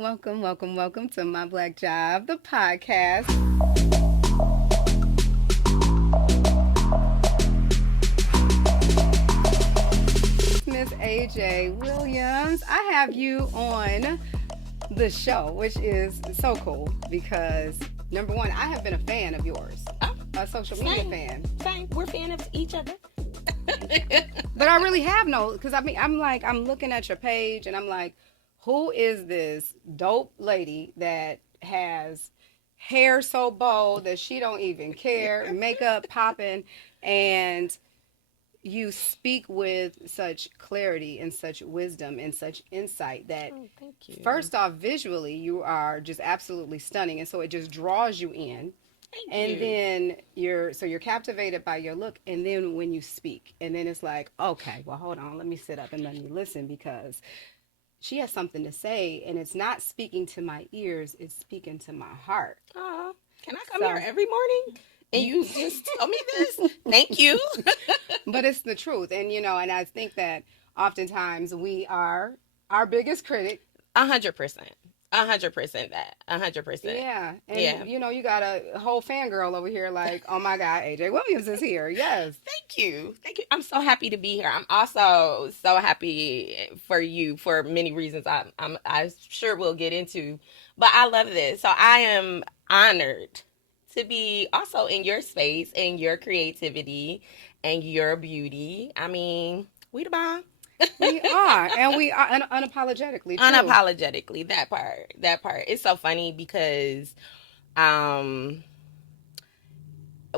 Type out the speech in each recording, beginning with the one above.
Welcome, welcome, welcome to My Black Job, the podcast. Miss AJ Williams. I have you on the show, which is so cool because number one, I have been a fan of yours, Oh, a social media same, fan. same. We're fans of each other. But I really have no, because I'm looking at your page and I'm like, who is this dope lady that has hair so bold that she don't even care, makeup popping, and you speak with such clarity and such wisdom and such insight that Oh, thank you. first off, visually you are just absolutely stunning, and so it just draws you in. Thank And you. then you're captivated by your look, and then when you speak, and then it's like, okay, well, hold on, let me sit up and let me listen, because she has something to say, and it's not speaking to my ears, it's speaking to my heart. Aw, can I come So here every morning? And you just tell me this? Thank you. but it's the truth. And and I think that oftentimes we are our biggest critic. 100%. 100% that. 100%. Yeah. Yeah. And you got a whole fangirl over here like, oh my God, AJ Williams is here. Yes. Thank you. Thank you. I'm so happy to be here. I'm also so happy for you for many reasons I sure will get into. But I love this. So I am honored to be also in your space and your creativity and your beauty. I mean, we the bomb. We are. And we are unapologetically too. Unapologetically, that part. It's so funny because um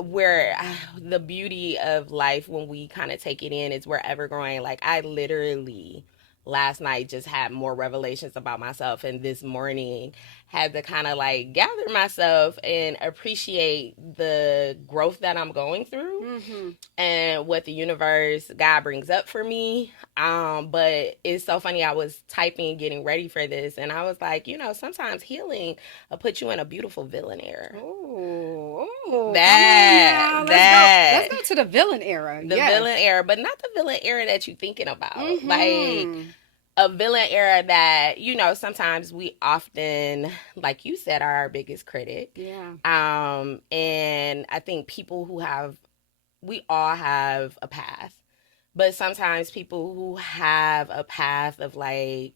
where the beauty of life when we kind of take it in is we're ever growing. Like I literally last night just had more revelations about myself, and this morning had to kind of like gather myself and appreciate the growth that I'm going through Mm-hmm. and what the universe God brings up for me. But it's so funny. I was typing, getting ready for this, and I was like, sometimes healing will put you in a beautiful villain era. Oh, come on That now. that Let's go to the villain era. the Yes. villain era, but not the villain era that you're thinking about. Like Mm-hmm. a villain era that sometimes we often, like you said, are our biggest critic. Yeah. And I think we all have a path, but sometimes people who have a path of like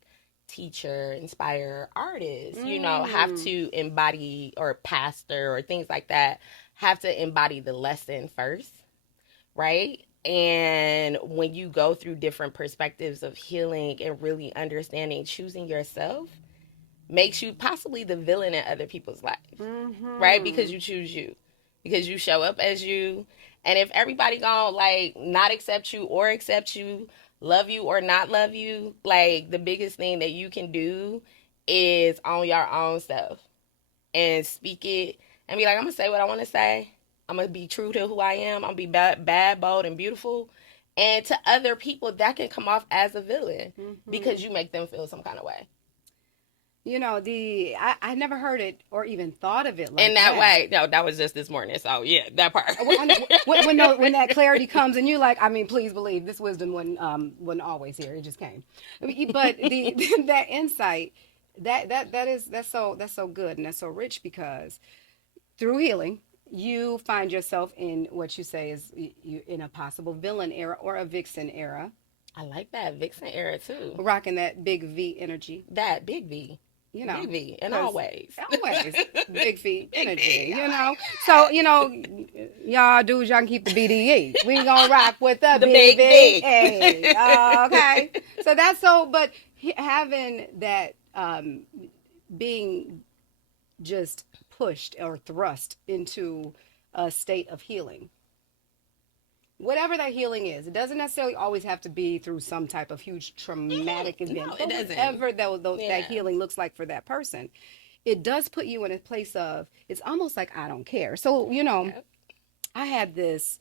teacher, inspire, artist, have Mm. to embody, or pastor or things like that, have to embody the lesson first, right? And when you go through different perspectives of healing and really understanding, choosing yourself makes you possibly the villain in other people's life, right? Because Mm-hmm. you choose you, because you show up as you. And if everybody gonna like not accept you or accept you, love you or not love you, like the biggest thing that you can do is own your own stuff and speak it and be like, I'm gonna say what I want to say. I'm gonna be true to who I am. I'm gonna be bad, bold, and beautiful. And to other people, that can come off as a villain Mm-hmm. because you make them feel some kind of way. I never heard it or even thought of it In like that that. way, no, that was just this morning. So yeah, that part. When that clarity comes and you like, I mean, please believe this wisdom wasn't always here. It just came. But the that insight that's so good and that's so rich because through healing you find yourself in what you say is you in a possible villain era or a vixen era, I like that Vixen era too. rocking that big V energy. That big V, You know, big V, and because always, always big feet big energy, V. I So, like that. y'all dudes, y'all can keep the BDE. We gonna rock with the The big BV. big. Okay. So that's so, but having that, being just pushed or thrust into a state of healing, whatever that healing is, it doesn't necessarily always have to be through some type of huge traumatic No, event, it but doesn't. whatever that Yeah. healing looks like for that person, it does put you in a place of it's almost like I don't care. So Yep. I had this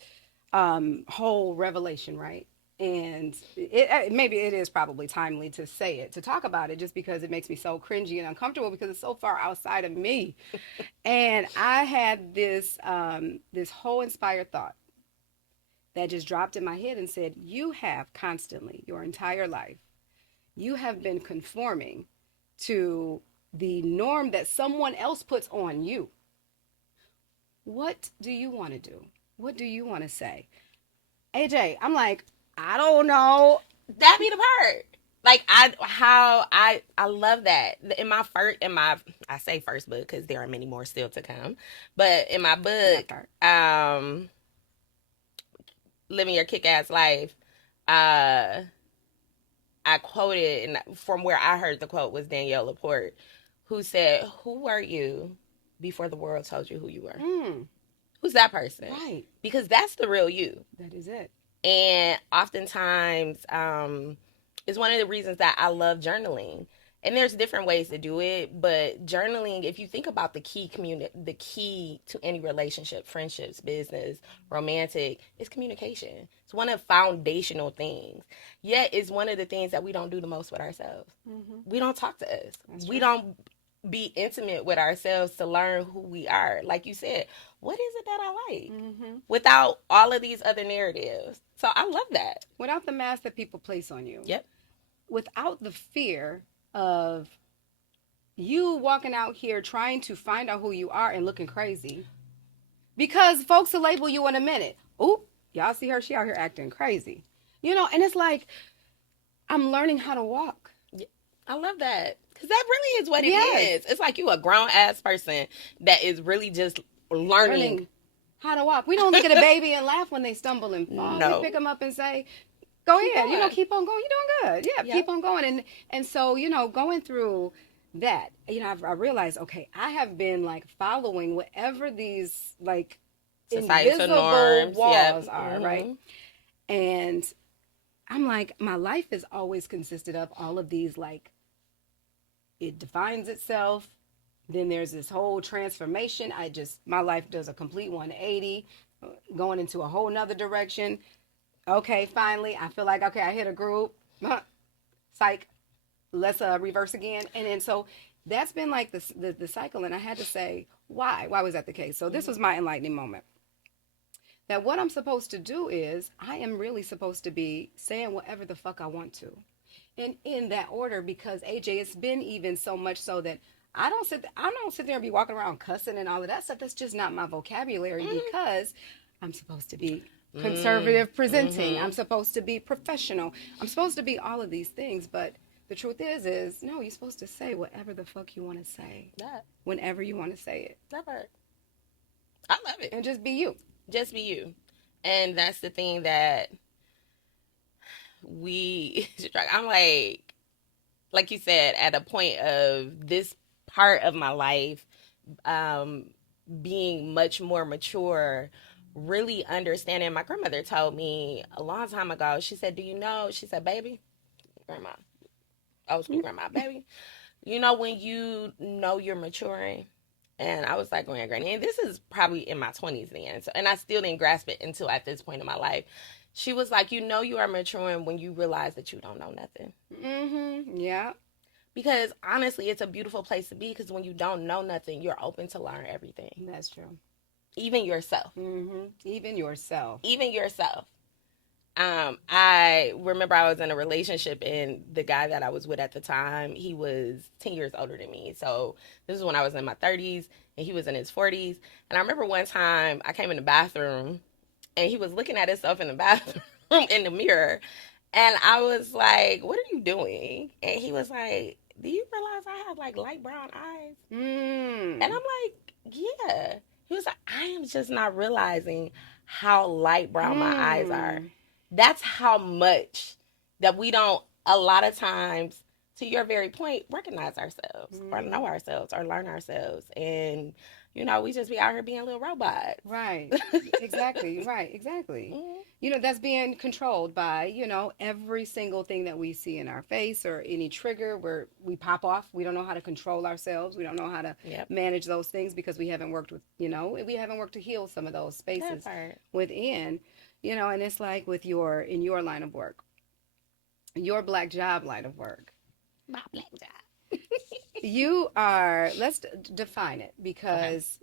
whole revelation, right? And maybe it is probably timely to say it, to talk about it, just because it makes me so cringy and uncomfortable because it's so far outside of me. And I had this whole inspired thought that just dropped in my head and said, "You have constantly, your entire life, you have been conforming to the norm that someone else puts on you. What do you want to do? What do you want to say? AJ, I'm like, I don't know. That be the part. Like I love that. I say first book because there are many more still to come, but in my book, Living Your Kick Ass Life, uh, I quoted, and from where I heard the quote was Danielle Laporte, who said, "Who were you before the world told you who you were?" Who's that person? Right. Because that's the real you. That is it. And oftentimes, it's one of the reasons that I love journaling. And there's different ways to do it, but journaling, if you think about the key to any relationship, friendships, business, romantic, is communication. It's one of the foundational things. Yet it's one of the things that we don't do the most with ourselves. We don't talk to us. We don't be intimate with ourselves to learn who we are. Like you said, what is it that I like? Without all of these other narratives. So I love that. Without the mask that people place on you. Yep. Without the fear of you walking out here trying to find out who you are and looking crazy. Because folks will label you in a minute. Oop, y'all see her? She out here acting crazy. You know, and it's like, I'm learning how to walk. Yeah, I love that. Because that really is what it is. It's like you a grown-ass person that is really just learning how to walk. We don't look at a baby and laugh when they stumble and fall. No. We pick them up and say, go ahead, you know, keep on going. You're doing good. Yeah, keep on going. And so, you know, going through that, you know, I realized, okay, I have been like following whatever these like societal invisible norms, walls are, right? And I'm like, my life has always consisted of all of these, like, it defines itself. Then there's this whole transformation. My life does a complete 180, going into a whole nother direction. Okay, finally, I feel like, okay, I hit a groove. Psych. Let's reverse again. And then so that's been like the cycle. And I had to say, why? Why was that the case? So this was my enlightening moment. That what I'm supposed to do is, I am really supposed to be saying whatever the fuck I want to. And in that order, because AJ, it's been even so much so that I don't sit there and be walking around cussing and all of that stuff. That's just not my vocabulary because I'm supposed to be conservative presenting. I'm supposed to be professional. I'm supposed to be all of these things. But the truth is no, you're supposed to say whatever the fuck you want to say. Whenever you want to say it. Never. I love it. And just be you. Just be you. And that's the thing that I'm like you said, at a point of this part of my life, being much more mature, really understanding. My grandmother told me a long time ago, she said, do you know, she said, baby, grandma, old school grandma, baby, you know when you know you're maturing? And I was like, granny, and this is probably in my 20s then, and I still didn't grasp it until at this point in my life. She was like, you know you are maturing when you realize that you don't know nothing. Yeah. Because honestly, it's a beautiful place to be, because when you don't know nothing, you're open to learn everything. That's true. Even yourself. Even yourself. Even yourself. I remember I was in a relationship, and the guy that I was with at the time, he was 10 years older than me. So this is when I was in my 30s, and he was in his 40s. And I remember one time I came in the bathroom, and he was looking at himself in the bathroom in the mirror. And I was like, what are you doing? And he was like, do you realize I have like light brown eyes? And I'm like, yeah. He was like, I am just not realizing how light brown my eyes are. That's how much that we don't, a lot of times, to your very point, recognize ourselves or know ourselves or learn ourselves. And, you know, we just be out here being little robots. Right. Exactly. Right. Exactly. You know, that's being controlled by, you know, every single thing that we see in our face or any trigger where we pop off. We don't know how to control ourselves. We don't know how to manage those things because we haven't worked with, you know, we haven't worked to heal some of those spaces within, you know, and it's like in your line of work, your black job line of work. My black job. You are, let's define it, because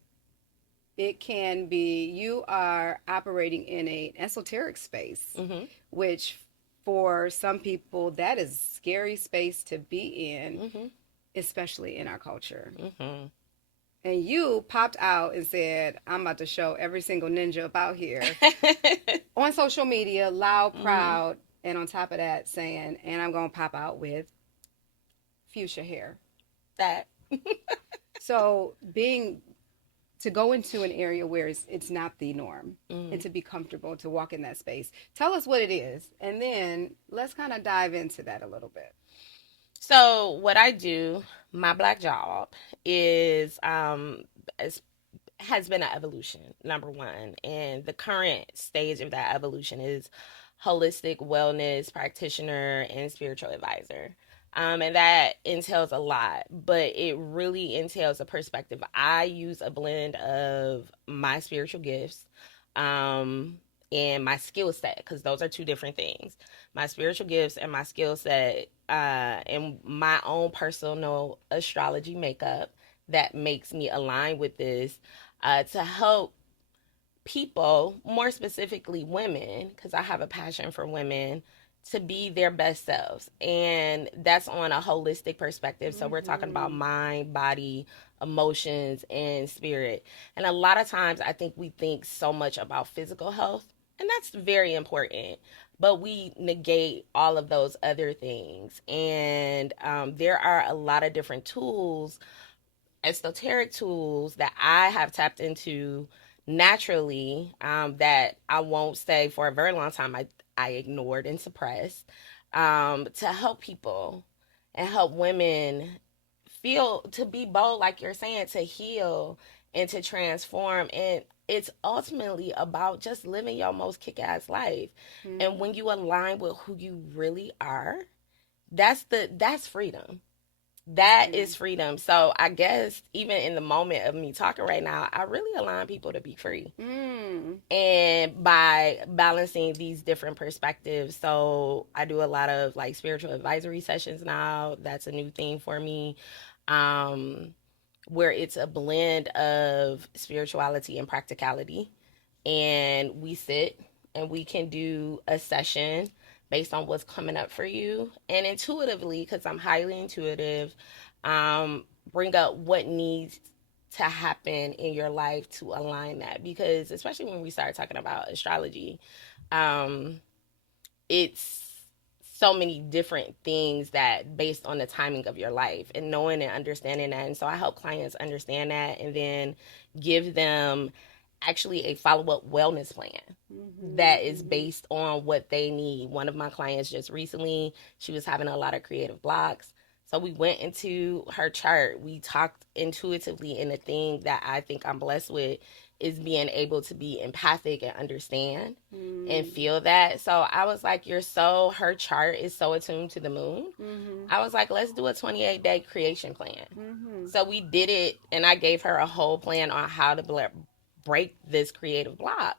it can be, you are operating in an esoteric space, which for some people, that is a scary space to be in. especially in our culture. Mm-hmm. And you popped out and said, I'm about to show every single ninja up out here on social media, loud, Mm-hmm. proud, and on top of that, saying, and I'm going to pop out with fuchsia hair. That. So, to go into an area where it's not the norm and Mm-hmm. to be comfortable to walk in that space. Tell us what it is, and then let's kind of dive into that a little bit. So what I do, my black job is is has been an evolution, number one. And the current stage of that evolution is holistic wellness practitioner and spiritual advisor. And that entails a lot, but it really entails a perspective. I use a blend of my spiritual gifts um, and my skill set, because those are two different things. My spiritual gifts and my skill set, and my own personal astrology makeup that makes me align with this to help people, more specifically women, because I have a passion for women, to be their best selves. And that's on a holistic perspective. So we're talking about Mm-hmm. mind, body, emotions, and spirit. And a lot of times I think we think so much about physical health, and that's very important. But we negate all of those other things. And there are a lot of different tools, esoteric tools that I have tapped into naturally, that I won't say for a very long time I ignored and suppressed, to help people and help women feel, to be bold, like you're saying, to heal and to transform. And it's ultimately about just living your most kick-ass life. Mm-hmm. And when you align with who you really are, that's freedom. That Yeah. is freedom. So I guess even in the moment of me talking right now, I really align people to be free. Mm. And by balancing these different perspectives, so I do a lot of like spiritual advisory sessions now. That's a new thing for me. Um, where it's a blend of spirituality and practicality. And we sit and we can do a session based on what's coming up for you. And intuitively, because I'm highly intuitive, bring up what needs to happen in your life to align that. Because especially when we start talking about astrology, um, it's so many different things that based on the timing of your life and knowing and understanding that. And so I help clients understand that and then give them actually a follow-up wellness plan Mm-hmm. that is Mm-hmm. based on what they need. One of my clients just recently, she was having a lot of creative blocks. So we went into her chart. We talked intuitively, and the thing that I think I'm blessed with is being able to be empathic and understand and Mm-hmm. feel that. So I was like, her chart is so attuned to the moon. Mm-hmm. I was like, let's do a 28-day creation plan. Mm-hmm. So we did it, and I gave her a whole plan on how to break this creative block.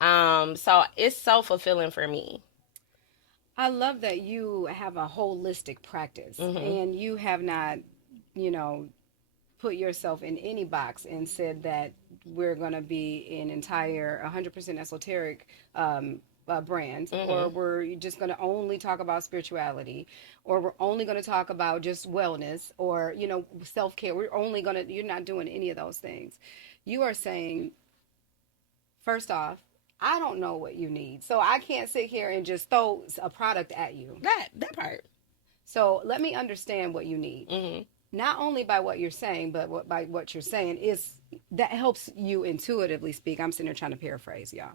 So it's so fulfilling for me. I love that you have a holistic practice Mm-hmm. and you have not, you know, put yourself in any box and said that we're going to be an entire 100% esoteric brand, or Mm-hmm. we're just going to only talk about spirituality, or we're only going to talk about just wellness, or, self care. You're not doing any of those things. You are saying, first off, I don't know what you need. So I can't sit here and just throw a product at you. That part. So let me understand what you need. Mm-hmm. Not only by what you're saying, but by what you're saying is that helps you intuitively speak. I'm sitting there trying to paraphrase, y'all.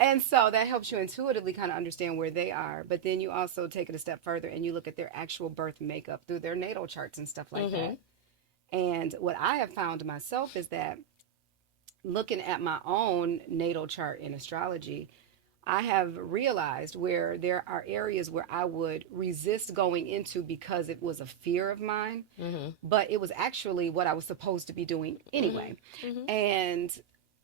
And so that helps you intuitively kind of understand where they are. But then you also take it a step further and you look at their actual birth makeup through their natal charts and stuff like Mm-hmm. that. And what I have found myself is that looking at my own natal chart in astrology, I have realized where there are areas where I would resist going into because it was a fear of mine, Mm-hmm. but it was actually what I was supposed to be doing anyway. Mm-hmm. Mm-hmm. And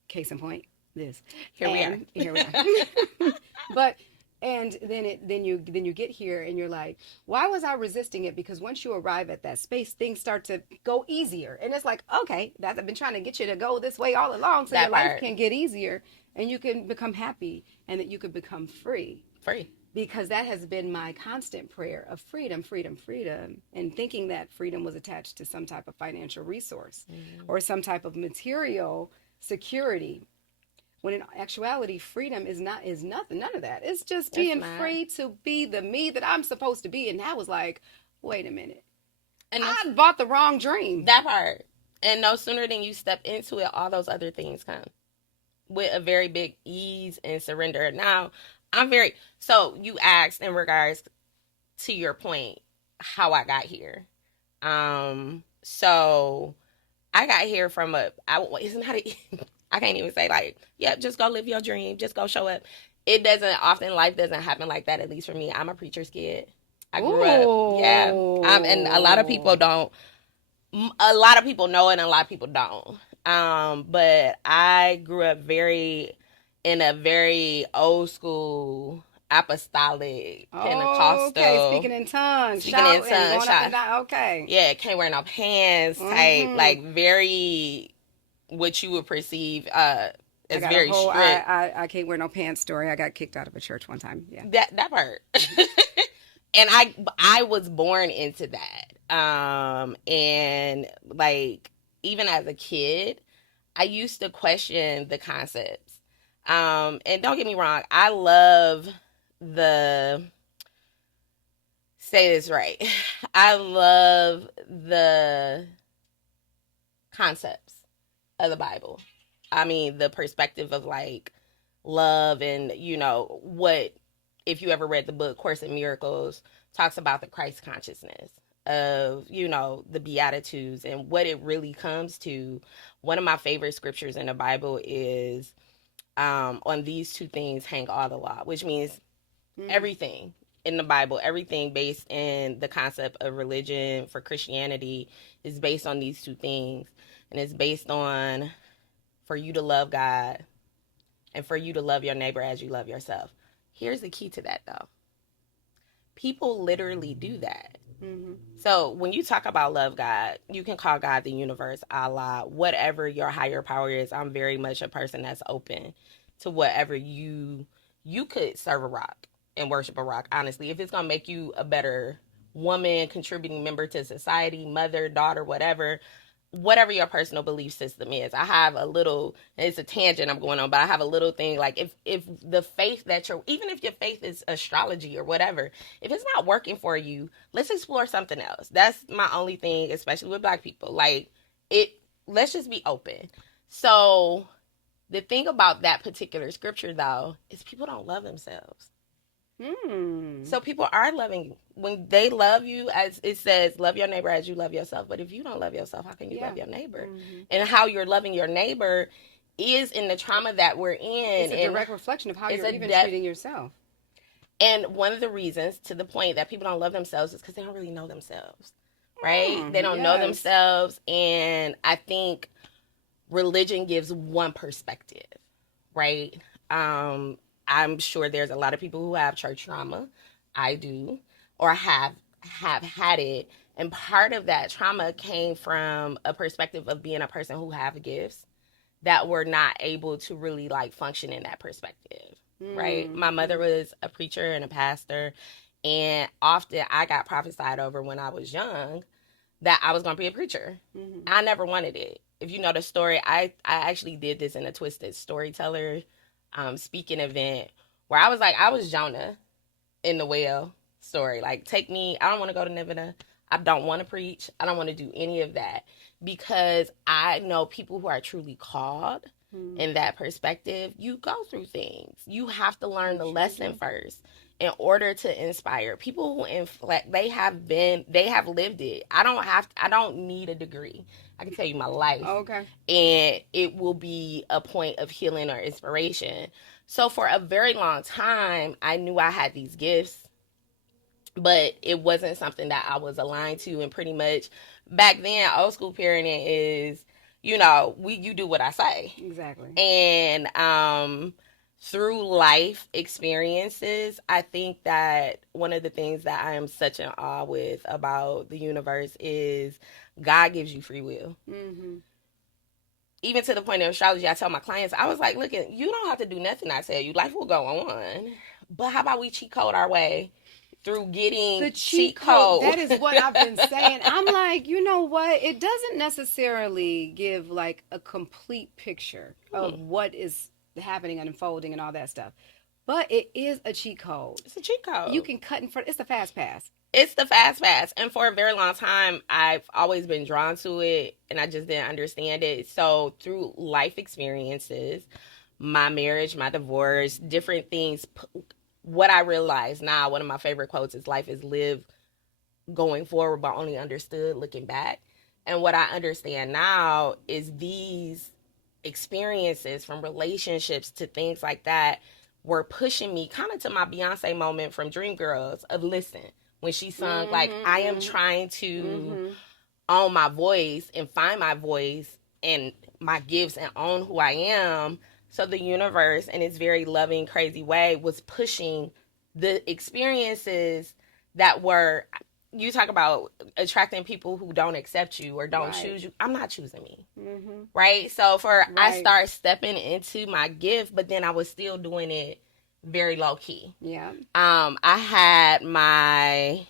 case in point, this. Here we are. And here we are. But and then you get here and you're like, why was I resisting it? Because once you arrive at that space, things start to go easier. And it's like, okay, that I've been trying to get you to go this way all along so your That life part. can get easier and you can become happy and that you can become free. Free. because that has been my constant prayer of freedom, freedom, freedom, and thinking that freedom was attached to some type of financial resource or some type of material security. When in actuality, freedom is nothing, none of that. It's just being free to be the me that I'm supposed to be. And I was like, wait a minute. And I bought the wrong dream. That part. And no sooner than you step into it, all those other things come with a very big ease and surrender. Now, so you asked in regards to your point, how I got here. So I got here from isn't that I can't even say like, yeah, just go live your dream, just go show up. It doesn't, often life doesn't happen like that, at least for me. I'm a preacher's kid. I grew up, yeah. And a lot of people don't. A lot of people know it, and a lot of people don't. But I grew up in a very old school apostolic Pentecostal. Okay, speaking in tongues, okay. Yeah, can't wear no pants type, like very what you would perceive as very strict. I can't wear no pants story. I got kicked out of a church one time. Yeah, that part. And I was born into that. And like even as a kid, I used to question the concepts. And don't get me wrong, I love say this right. I love the concepts of the Bible. I mean, the perspective of like love and, what, if you ever read the book Course in Miracles, talks about the Christ consciousness of, the Beatitudes and what it really comes to. One of my favorite scriptures in the Bible is, on these two things hang all the law, which means everything in the Bible, everything based in the concept of religion for Christianity is based on these two things. And it's based on for you to love God and for you to love your neighbor as you love yourself. Here's the key to that, though. People literally do that. Mm-hmm. So when you talk about love God, you can call God the universe, Allah, whatever your higher power is. I'm very much a person that's open to whatever you could serve a rock and worship a rock, honestly. If it's going to make you a better woman, contributing member to society, mother, daughter, whatever your personal belief system is. I have a little, it's a tangent I'm going on, but I have a little thing like if the faith that even if your faith is astrology or whatever, if it's not working for you, let's explore something else. That's my only thing, especially with Black people. Like let's just be open. So the thing about that particular scripture though, is people don't love themselves. So people are loving when they love you, as it says, love your neighbor as you love yourself. But if you don't love yourself, how can you love your neighbor? Mm-hmm. And how you're loving your neighbor is in the trauma that we're in. It's a direct reflection of how you're even treating yourself. And one of the reasons, to the point that people don't love themselves, is because they don't really know themselves, right? They don't know themselves. And I think religion gives one perspective, right? I'm sure there's a lot of people who have church trauma. I do, or have had it. And part of that trauma came from a perspective of being a person who have gifts that were not able to really like function in that perspective, right? My mother was a preacher and a pastor, and often I got prophesied over when I was young that I was going to be a preacher. Mm-hmm. I never wanted it. If you know the story, I actually did this in a Twisted Storyteller speaking event where I was Jonah in the whale story. Like, take me, I don't want to go to Nineveh. I don't want to preach. I don't want to do any of that, because I know people who are truly called in that perspective, you go through things. You have to learn the lesson first in order to inspire. People who inflect, they have lived it. I don't need a degree. I can tell you my life. Okay. And it will be a point of healing or inspiration. So for a very long time, I knew I had these gifts, but it wasn't something that I was aligned to. And pretty much back then, old school parenting is, you do what I say. Exactly. And through life experiences, I think that one of the things that I am such in awe with about the universe is God gives you free will. Mm-hmm. Even to the point of astrology, I tell my clients, I was like, look, you don't have to do nothing I tell you. Life will go on. But how about we cheat code our way through getting the cheat code. That is what I've been saying. I'm like, you know what? It doesn't necessarily give like a complete picture of what is happening and unfolding and all that stuff. But it is a cheat code. It's a cheat code. You can cut in front. It's the fast pass. It's the fast pass. And for a very long time, I've always been drawn to it, and I just didn't understand it. So through life experiences, my marriage, my divorce, different things, what I realize now, one of my favorite quotes is, life is lived going forward, but only understood looking back. And what I understand now is these experiences, from relationships to things like that, were pushing me kind of to my Beyonce moment from Dreamgirls of Listen, when she sung, like, I am trying to own my voice and find my voice and my gifts and own who I am. So the universe, in its very loving, crazy way, was pushing the experiences that were, you talk about attracting people who don't accept you or don't choose you. I'm not choosing me. Right? So I start stepping into my gift, but then I was still doing it very low key. Yeah. I had I'm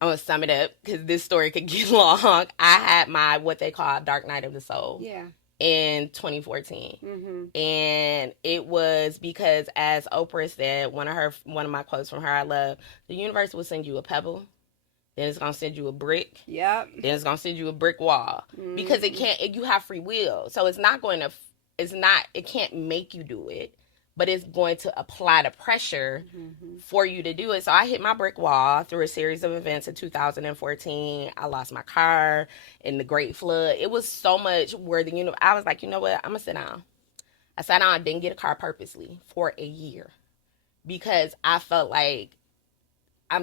going to sum it up because this story could get long. I had my, what they call, dark night of the soul. Yeah. In 2014. And it was because, as Oprah said, one of my quotes from her I love, the universe will send you a pebble, then it's gonna send you a brick, then it's gonna send you a brick wall, because you have free will, so it can't make you do it, but it's going to apply the pressure for you to do it. So I hit my brick wall through a series of events in 2014. I lost my car in the Great Flood. It was so much where I was like, you know what? I'm going to sit down. I sat down and didn't get a car purposely for a year because I felt like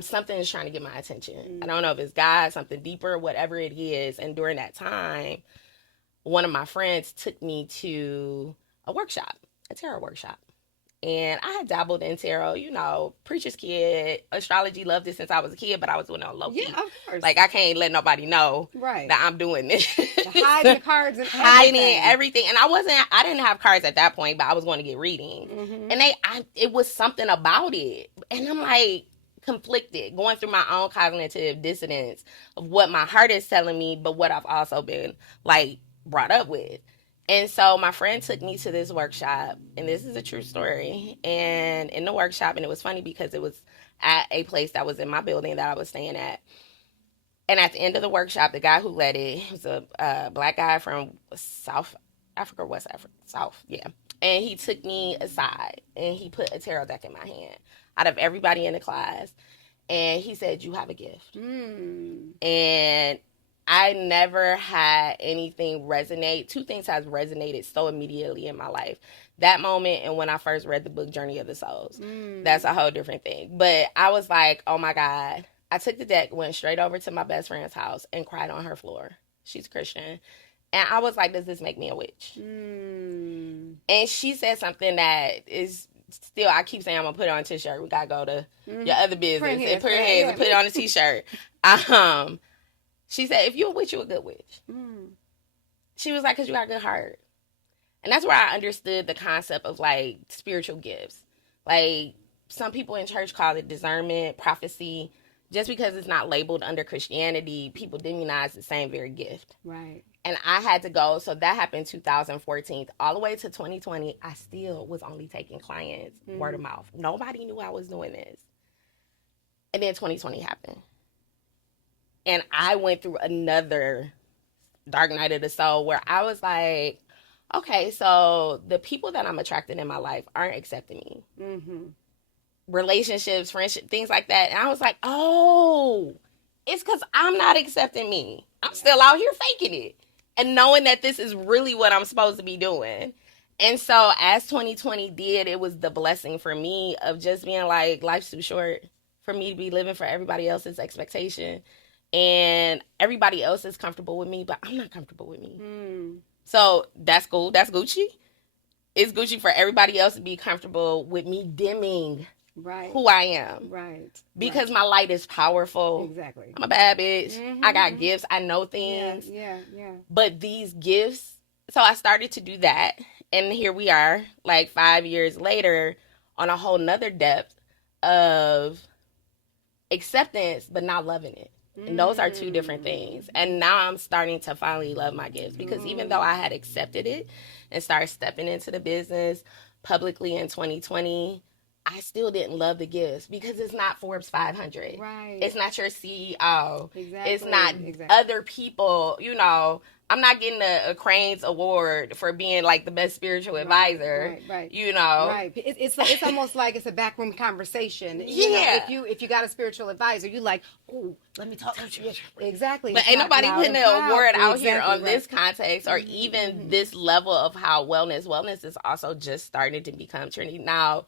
something is trying to get my attention. I don't know if it's God, something deeper, whatever it is. And during that time, one of my friends took me to a tarot workshop. And I had dabbled in tarot, preacher's kid, astrology, loved it since I was a kid, but I was doing it on low key. Yeah, of course. Like, I can't let nobody know that I'm doing this. Hiding the cards and hiding everything. And I didn't have cards at that point, but I was going to get readings. And it was something about it. And I'm like, conflicted, going through my own cognitive dissonance of what my heart is telling me, but what I've also been, like, brought up with. And so my friend took me to this workshop, and this is a true story. And in the workshop, and it was funny because it was at a place that was in my building that I was staying at. And at the end of the workshop, the guy who led it was a black guy from South Africa, West Africa, South, yeah. And he took me aside, and he put a tarot deck in my hand out of everybody in the class. And he said, you have a gift. And I never had anything resonate. Two things has resonated so immediately in my life. That moment and when I first read the book, Journey of the Souls. That's a whole different thing. But I was like, oh my God. I took the deck, went straight over to my best friend's house and cried on her floor. She's Christian. And I was like, does this make me a witch? And she said something that is still, I keep saying I'm going to put it on a t-shirt. We got to go to your other business and put it on a t-shirt. She said, if you're a witch, you're a good witch. She was like, because you got a good heart. And that's where I understood the concept of, like, spiritual gifts. Like, some people in church call it discernment, prophecy. Just because it's not labeled under Christianity, people demonize the same very gift. Right. And I had to go. So that happened in 2014. All the way to 2020, I still was only taking clients word of mouth. Nobody knew I was doing this. And then 2020 happened. And I went through another dark night of the soul where I was like, okay, so the people that I'm attracting in my life aren't accepting me. Relationships, friendship, things like that. And I was like, oh, it's because I'm not accepting me. I'm still out here faking it. And knowing that this is really what I'm supposed to be doing. And so as 2020 did, it was the blessing for me of just being like, life's too short for me to be living for everybody else's expectation. And everybody else is comfortable with me, but I'm not comfortable with me. So that's cool. That's Gucci. It's Gucci for everybody else to be comfortable with me dimming who I am. Because my light is powerful. Exactly. I'm a bad bitch. I got gifts. I know things. Yeah. But these gifts, so I started to do that. And here we are, like 5 years later, on a whole nother depth of acceptance, but not loving it. And those are two different things. And now I'm starting to finally love my gifts, because even though I had accepted it and started stepping into the business publicly in 2020, I still didn't love the gifts, because it's not Forbes 500. Right. It's not your CEO. Exactly. It's not other people. You know, I'm not getting a Cranes Award for being like the best spiritual advisor. Right. You know, right. It's almost like it's a backroom conversation. Yeah. You know, if you got a spiritual advisor, you like, oh, let me talk to you. Exactly. But ain't nobody putting an award out here on this context, or Mm-hmm. even this level of how wellness is also just starting to become trendy. Now,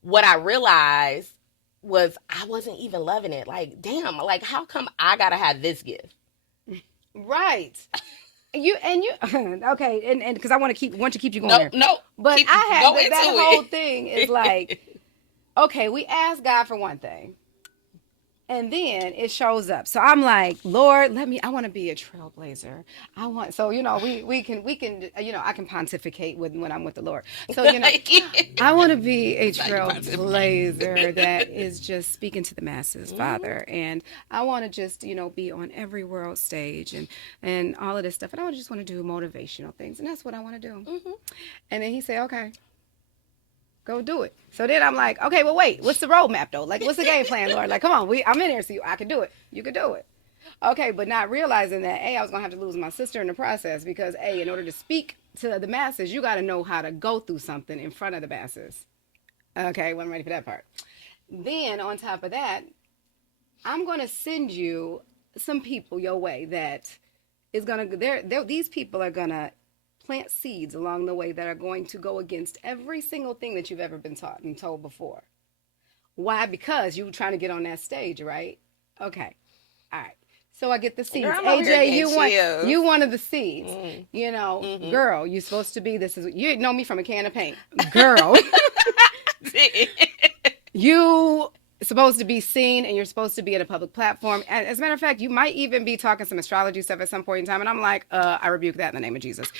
what I realized was I wasn't even loving it. Like, damn, like, how come I gotta have this gift? Right. You okay, and because I want to keep you going there. No, but keep, I had go that into whole it. thing is like, okay, we asked God for one thing, and then it shows up. So I'm like, Lord, I want to be a trailblazer. So you know, we can you know, I can pontificate when I'm with the Lord. So you know, I want to be a trailblazer that is just speaking to the masses, Father, and I want to just, you know, be on every world stage and all of this stuff, and I just want to do motivational things, and that's what I want to do. And then He said, okay, go do it. So then I'm like, okay, well, wait, what's the roadmap though? Like, what's the game plan, Lord? Like, come on, I'm in here, so I can do it. You can do it. Okay, but not realizing that, I was going to have to lose my sister in the process, because, in order to speak to the masses, you got to know how to go through something in front of the masses. Okay, well, I'm ready for that part. Then, on top of that, I'm going to send you some people your way that is going to, these people are going to plant seeds along the way that are going to go against every single thing that you've ever been taught and told before. Why? Because you were trying to get on that stage, right? Okay. All right. So I get the seeds. Girl, AJ, you wanted the seeds. You know, girl, you're supposed to be, you know me from a can of paint. Girl, you supposed to be seen, and you're supposed to be at a public platform. As a matter of fact, you might even be talking some astrology stuff at some point in time. And I'm like, I rebuke that in the name of Jesus.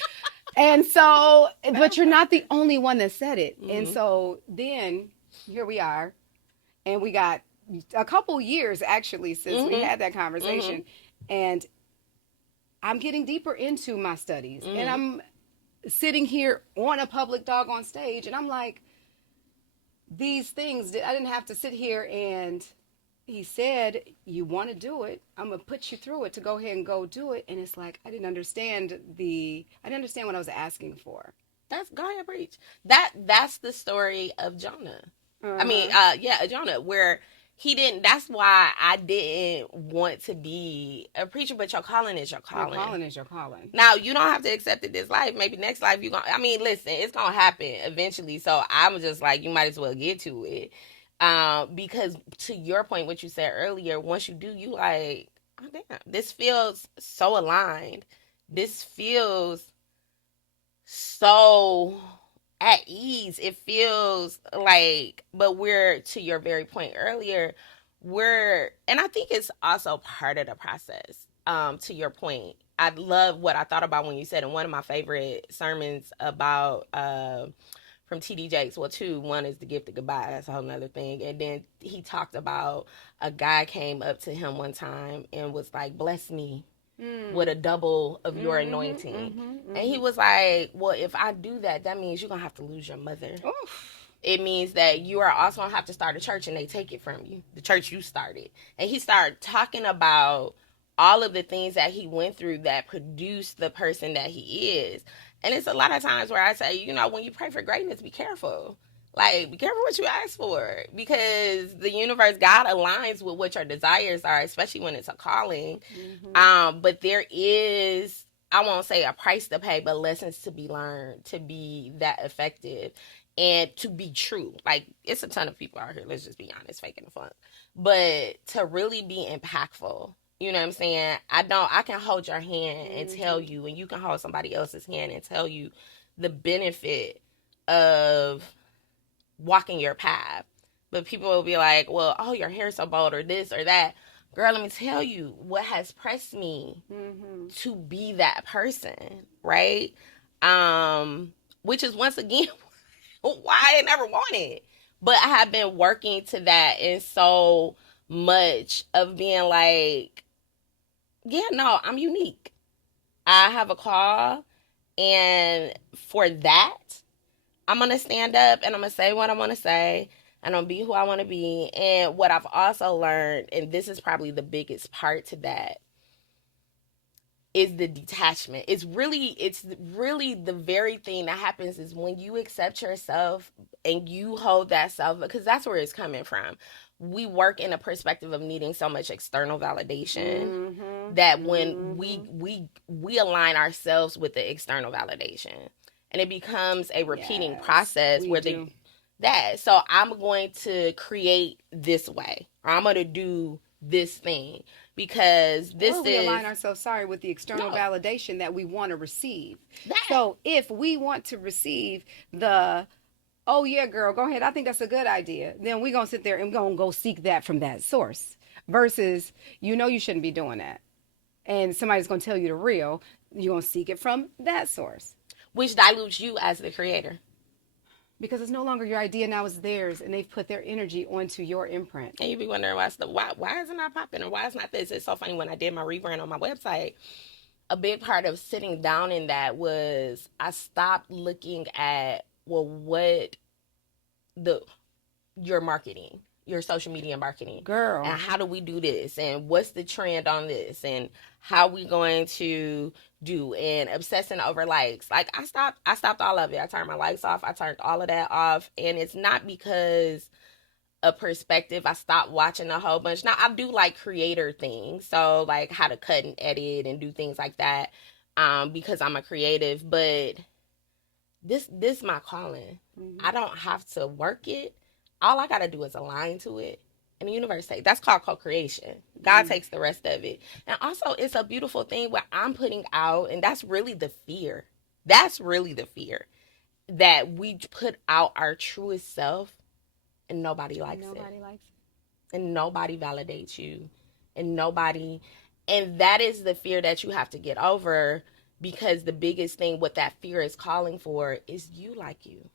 And so, but you're not the only one that said it. And so then here we are, and we got a couple years actually since we had that conversation, and I'm getting deeper into my studies, and I'm sitting here on a public doggone stage, and I'm like, these things, I didn't have to sit here, and He said, you want to do it, I'm going to put you through it to go ahead and go do it. And it's like, I didn't understand what I was asking for. That's Gaia preach. That's the story of Jonah. I mean, Jonah, where he didn't, that's why I didn't want to be a preacher, but your calling is your calling. Your calling is your calling. Now, you don't have to accept it this life. Maybe next life listen, it's going to happen eventually. So I'm just like, you might as well get to it. Because to your point, what you said earlier, once you do, you like, oh damn, this feels so aligned. This feels so at ease. It feels like, but we're, to your very point earlier, and I think it's also part of the process. To your point, I love what I thought about when you said in one of my favorite sermons about, from TD Jakes. Well, one is the gift of goodbye. That's a whole nother thing. And then he talked about a guy came up to him one time and was like, bless me with a double of your anointing. And he was like, well, if I do that, that means you're going to have to lose your mother. Oof. It means that you are also going to have to start a church, and they take it from you, the church you started. And he started talking about all of the things that he went through that produced the person that he is. And it's a lot of times where I say, you know, when you pray for greatness, be careful. Like, be careful what you ask for, because the universe, God aligns with what your desires are, especially when it's a calling. But there is, I won't say a price to pay, but lessons to be learned to be that effective and to be true. Like, it's a ton of people out here, let's just be honest, faking the funk. But to really be impactful, you know what I'm saying? I can hold your hand and tell you, and you can hold somebody else's hand and tell you the benefit of walking your path. But people will be like, well, oh, your hair's so bold, or this or that. Girl, let me tell you what has pressed me to be that person, right? Which is, once again, why I never wanted. But I have been working to that in so much of being like, yeah, no, I'm unique. I have a call, and for that, I'm going to stand up and I'm going to say what I want to say. And I'm going to be who I want to be. And what I've also learned, and this is probably the biggest part to that, is the detachment. It's really the very thing that happens is when you accept yourself and you hold that self, because that's where it's coming from. We work in a perspective of needing so much external validation that when we align ourselves with the external validation, and it becomes a repeating process where so I'm going to create this way, or I'm going to do this thing, because this or we align ourselves, with the external validation that we want to receive. So if we want to receive the, oh yeah, girl, go ahead, I think that's a good idea, then we're going to sit there and we're going to go seek that from that source, versus, you shouldn't be doing that. And somebody's going to tell you the real, you're going to seek it from that source. Which dilutes you as the creator. Because it's no longer your idea, now it's theirs, and they've put their energy onto your imprint. And you be wondering why is it not popping, or why is not this? It's so funny, when I did my rebrand on my website, a big part of sitting down in that was I stopped looking at, well, what your marketing, your social media marketing, girl, and how do we do this, and what's the trend on this, and how we going to do, and obsessing over likes. Like I stopped all of it. I turned my likes off. I turned all of that off. And it's not because a perspective I stopped watching a whole bunch. Now I do like creator things, so like how to cut and edit and do things like that, because I'm a creative. But this my calling. I don't have to work it. All I gotta do is align to it, and the universe takes. That's called co-creation. God takes the rest of it. And also, it's a beautiful thing where I'm putting out, and that's really the fear. That's really the fear, that we put out our truest self, and nobody likes it. And nobody validates you, and that is the fear that you have to get over. Because the biggest thing what that fear is calling for is you like you.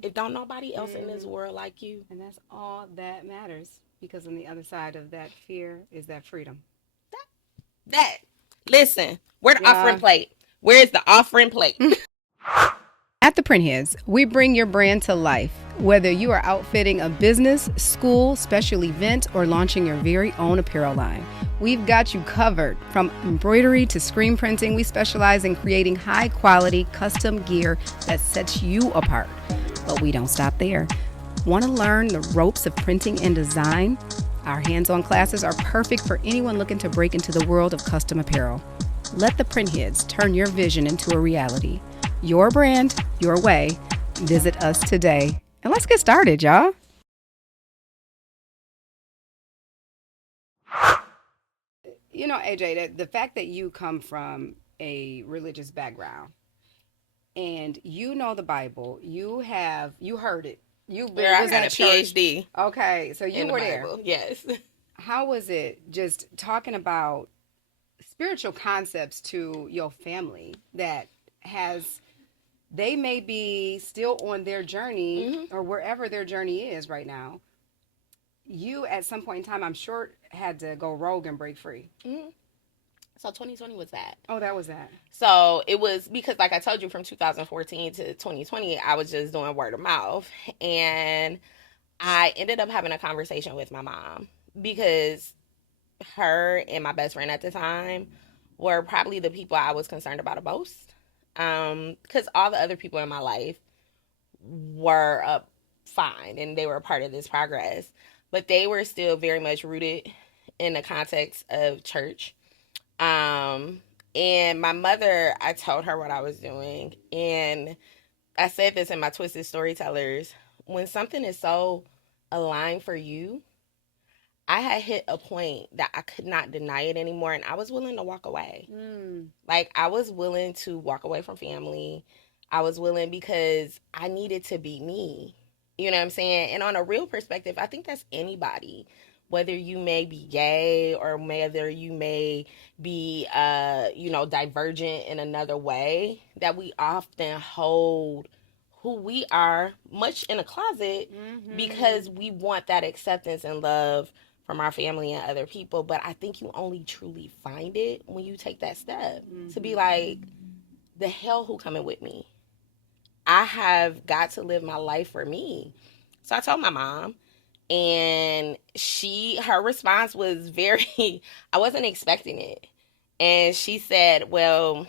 If don't nobody else in this world like you. And that's all that matters. Because on the other side of that fear is that freedom. Listen, where the offering plate? Where is the offering plate? At the Print Heads, we bring your brand to life. Whether you are outfitting a business, school, special event, or launching your very own apparel line, we've got you covered. From embroidery to screen printing, we specialize in creating high-quality, custom gear that sets you apart. But we don't stop there. Want to learn the ropes of printing and design? Our hands-on classes are perfect for anyone looking to break into the world of custom apparel. Let the Print Heads turn your vision into a reality. Your brand, your way. Visit us today. And let's get started, y'all. AJ, the fact that you come from a religious background and you know the Bible, you heard it. You was at a PhD. Okay, so you were there. Yes. How was it just talking about spiritual concepts to your family that they may be still on their journey or wherever their journey is right now? You, at some point in time, I'm sure, had to go rogue and break free. So 2020 was that. Oh, that was that. So it was because, like I told you, from 2014 to 2020, I was just doing word of mouth. And I ended up having a conversation with my mom, because her and my best friend at the time were probably the people I was concerned about the most. Because all the other people in my life were fine, and they were a part of this progress. But they were still very much rooted in the context of church. And my mother, I told her what I was doing. And I said this in my Twisted Storytellers. When something is so aligned for you, I had hit a point that I could not deny it anymore. And I was willing to walk away. Like, I was willing to walk away from family. I was willing because I needed to be me. You know what I'm saying? And on a real perspective, I think that's anybody. Whether you may be gay or whether you may be, divergent in another way, that we often hold who we are much in a closet because we want that acceptance and love from our family and other people. But I think you only truly find it when you take that step to be like, the hell who coming with me? I have got to live my life for me. So I told my mom, and her response was very, I wasn't expecting it. And she said, well,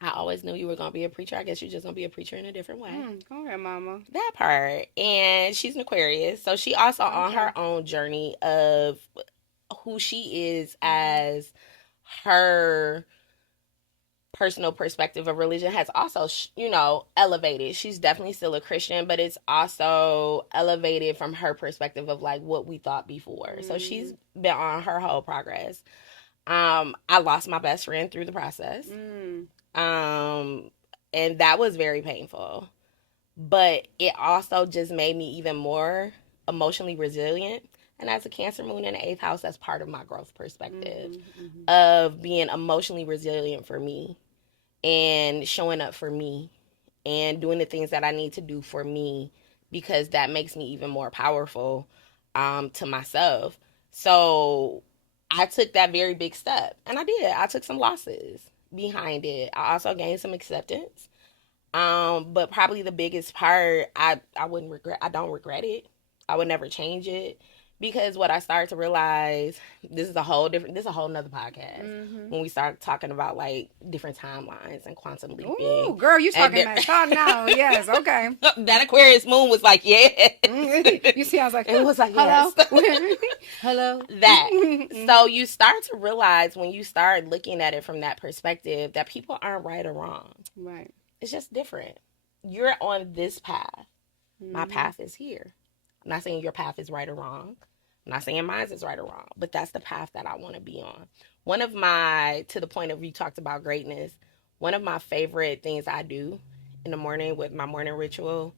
I always knew you were going to be a preacher. I guess you're just going to be a preacher in a different way. Go ahead, mama. That part. And she's an Aquarius. So she also on her own journey of who she is as her personal perspective of religion has also, elevated. She's definitely still a Christian, but it's also elevated from her perspective of like what we thought before. So she's been on her whole progress. I lost my best friend through the process. And that was very painful, but it also just made me even more emotionally resilient. And as a Cancer moon in the 8th house, that's part of my growth perspective of being emotionally resilient for me and showing up for me and doing the things that I need to do for me, because that makes me even more powerful to myself. So I took that very big step, and I did. I took some losses behind it. I also gained some acceptance. But probably the biggest part, I don't regret it. I would never change it, because what I started to realize, this is a whole nother podcast when we start talking about like different timelines and quantum leaping. Ooh, girl, you talking that talk now? Yes, okay. That Aquarius moon was like, yeah. You see, I was like, it was like, hello, yes. hello. That. So you start to realize when you start looking at it from that perspective that people aren't right or wrong. Right. It's just different. You're on this path. My path is here. I'm not saying your path is right or wrong. I'm not saying mine is right or wrong, but that's the path that I want to be on. One of to the point of you talked about greatness, one of my favorite things I do in the morning with my morning ritual,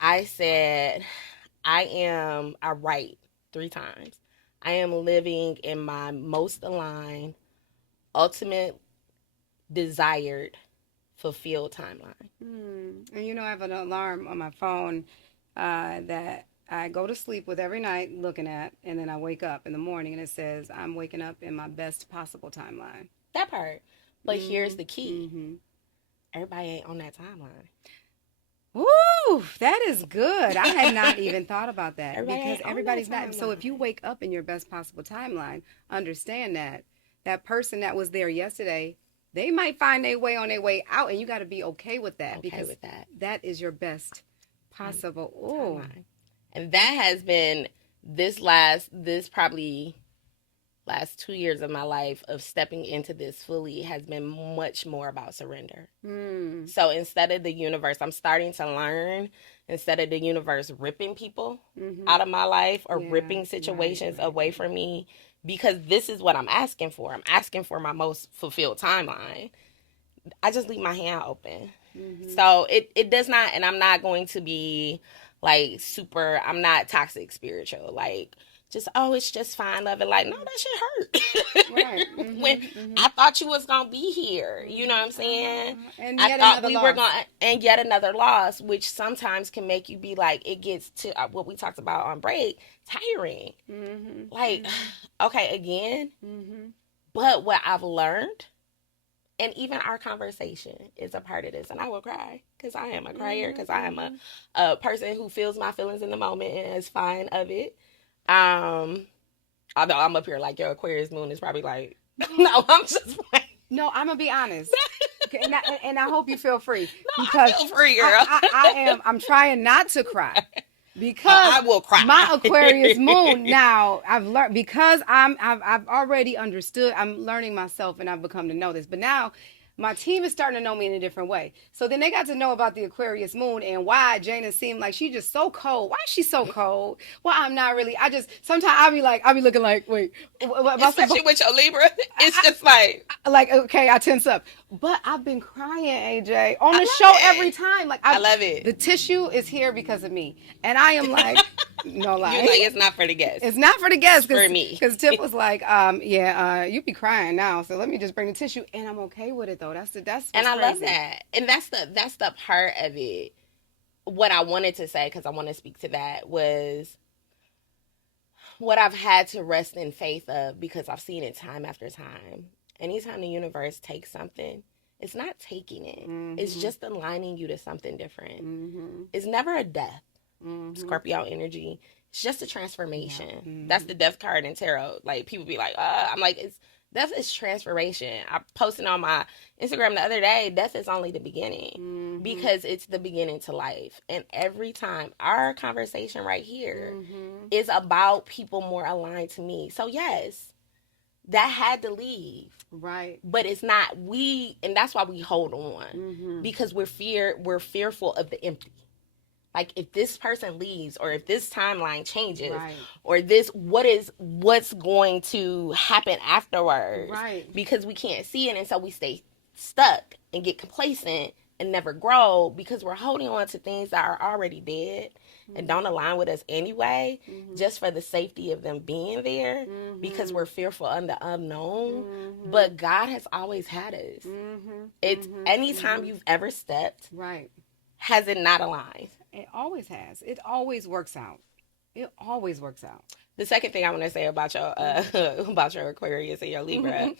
I said, I write 3 times. I am living in my most aligned, ultimate, desired, fulfilled timeline. And I have an alarm on my phone that I go to sleep with every night looking at, and then I wake up in the morning and it says I'm waking up in my best possible timeline. That part. But here's the key. Everybody ain't on that timeline. Woo! That is good. I had not even thought about that, because everybody's not. So if you wake up in your best possible timeline, understand that person that was there yesterday, they might find their way on their way out, and you got to be okay with that, because that is your best possible timeline. And that has been this probably last 2 years of my life of stepping into this fully has been much more about surrender. So instead of the universe, I'm starting to learn, instead of the universe ripping people out of my life or ripping situations away from me, because this is what I'm asking for. I'm asking for my most fulfilled timeline. I just leave my hand open. So it does not, and I'm not going to be like I'm not toxic spiritual. Like, just, it's just fine, love it. Like, no, that shit hurt. Right. When I thought you was going to be here. You know what I'm saying? And I thought we were going to, and yet another loss, which sometimes can make you be like, it gets to what we talked about on break, tiring. Like, okay, again. But what I've learned, and even our conversation is a part of this. And I will cry, because I am a crier, because I am a person who feels my feelings in the moment and is fine of it. Although I'm up here like, your Aquarius moon is probably like, no, I'm just like. No, I'm going to be honest. And I hope you feel free. No, because I feel free, girl. I'm trying not to cry. Because I will cry. My Aquarius moon, now I've learned, because I've already understood, I'm learning myself, and I've become to know this. But now my team is starting to know me in a different way. So then they got to know about the Aquarius moon and why Jana seemed like she just so cold. Why is she so cold? Well, I'm not really. Sometimes I'll be looking like, wait. Especially with your Libra, it's just like, okay, I tense up. But I've been crying, AJ, on the show every time. Like, I love it. The tissue is here because of me. And I am like, no lie. You're like, it's not for the guests. It's not for the guests. It's for me. Because Tip was like, you be crying now, so let me just bring the tissue. And I'm okay with it, though. though. That's what's And I crazy. love that. And that's the part of it. What I wanted to say, because I want to speak to that, was what I've had to rest in faith of, because I've seen it time after time. Anytime the universe takes something, it's not taking it. Mm-hmm. It's just aligning you to something different. Mm-hmm. It's never a death. Mm-hmm. Scorpio energy. It's just a transformation. Yeah. Mm-hmm. That's the death card in tarot. Like, people be like, I'm like, death is transformation. I posted on my Instagram the other day, death is only the beginning. Mm-hmm. Because it's the beginning to life. And every time, our conversation right here is about people more aligned to me. So yes, that had to leave. Right. But it's not, and that's why we hold on. Because we're fearful of the empty. Like, if this person leaves, or if this timeline changes, right, or what's going to happen afterwards? Right. Because we can't see it, and so we stay stuck and get complacent and never grow, because we're holding on to things that are already dead and don't align with us anyway, just for the safety of them being there, because we're fearful of the unknown. But God has always had us. It's anytime you've ever stepped, right, has it not aligned? It always has. It always works out. It always works out. The second thing I want to say about your Aquarius and your Libra,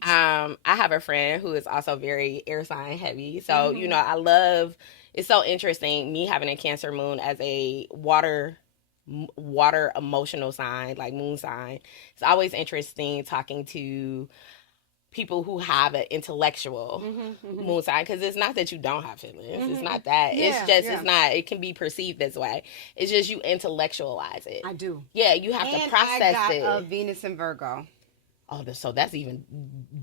I have a friend who is also very air sign heavy. So, I love, it's so interesting, me having a Cancer moon as a water emotional sign, like moon sign. It's always interesting talking to people who have an intellectual moon sign, because it's not that you don't have feelings. It's not that. It's not. It can be perceived this way. It's just you intellectualize it. I do. Yeah, you have to process it. I got a Venus in Virgo. Oh, so that's even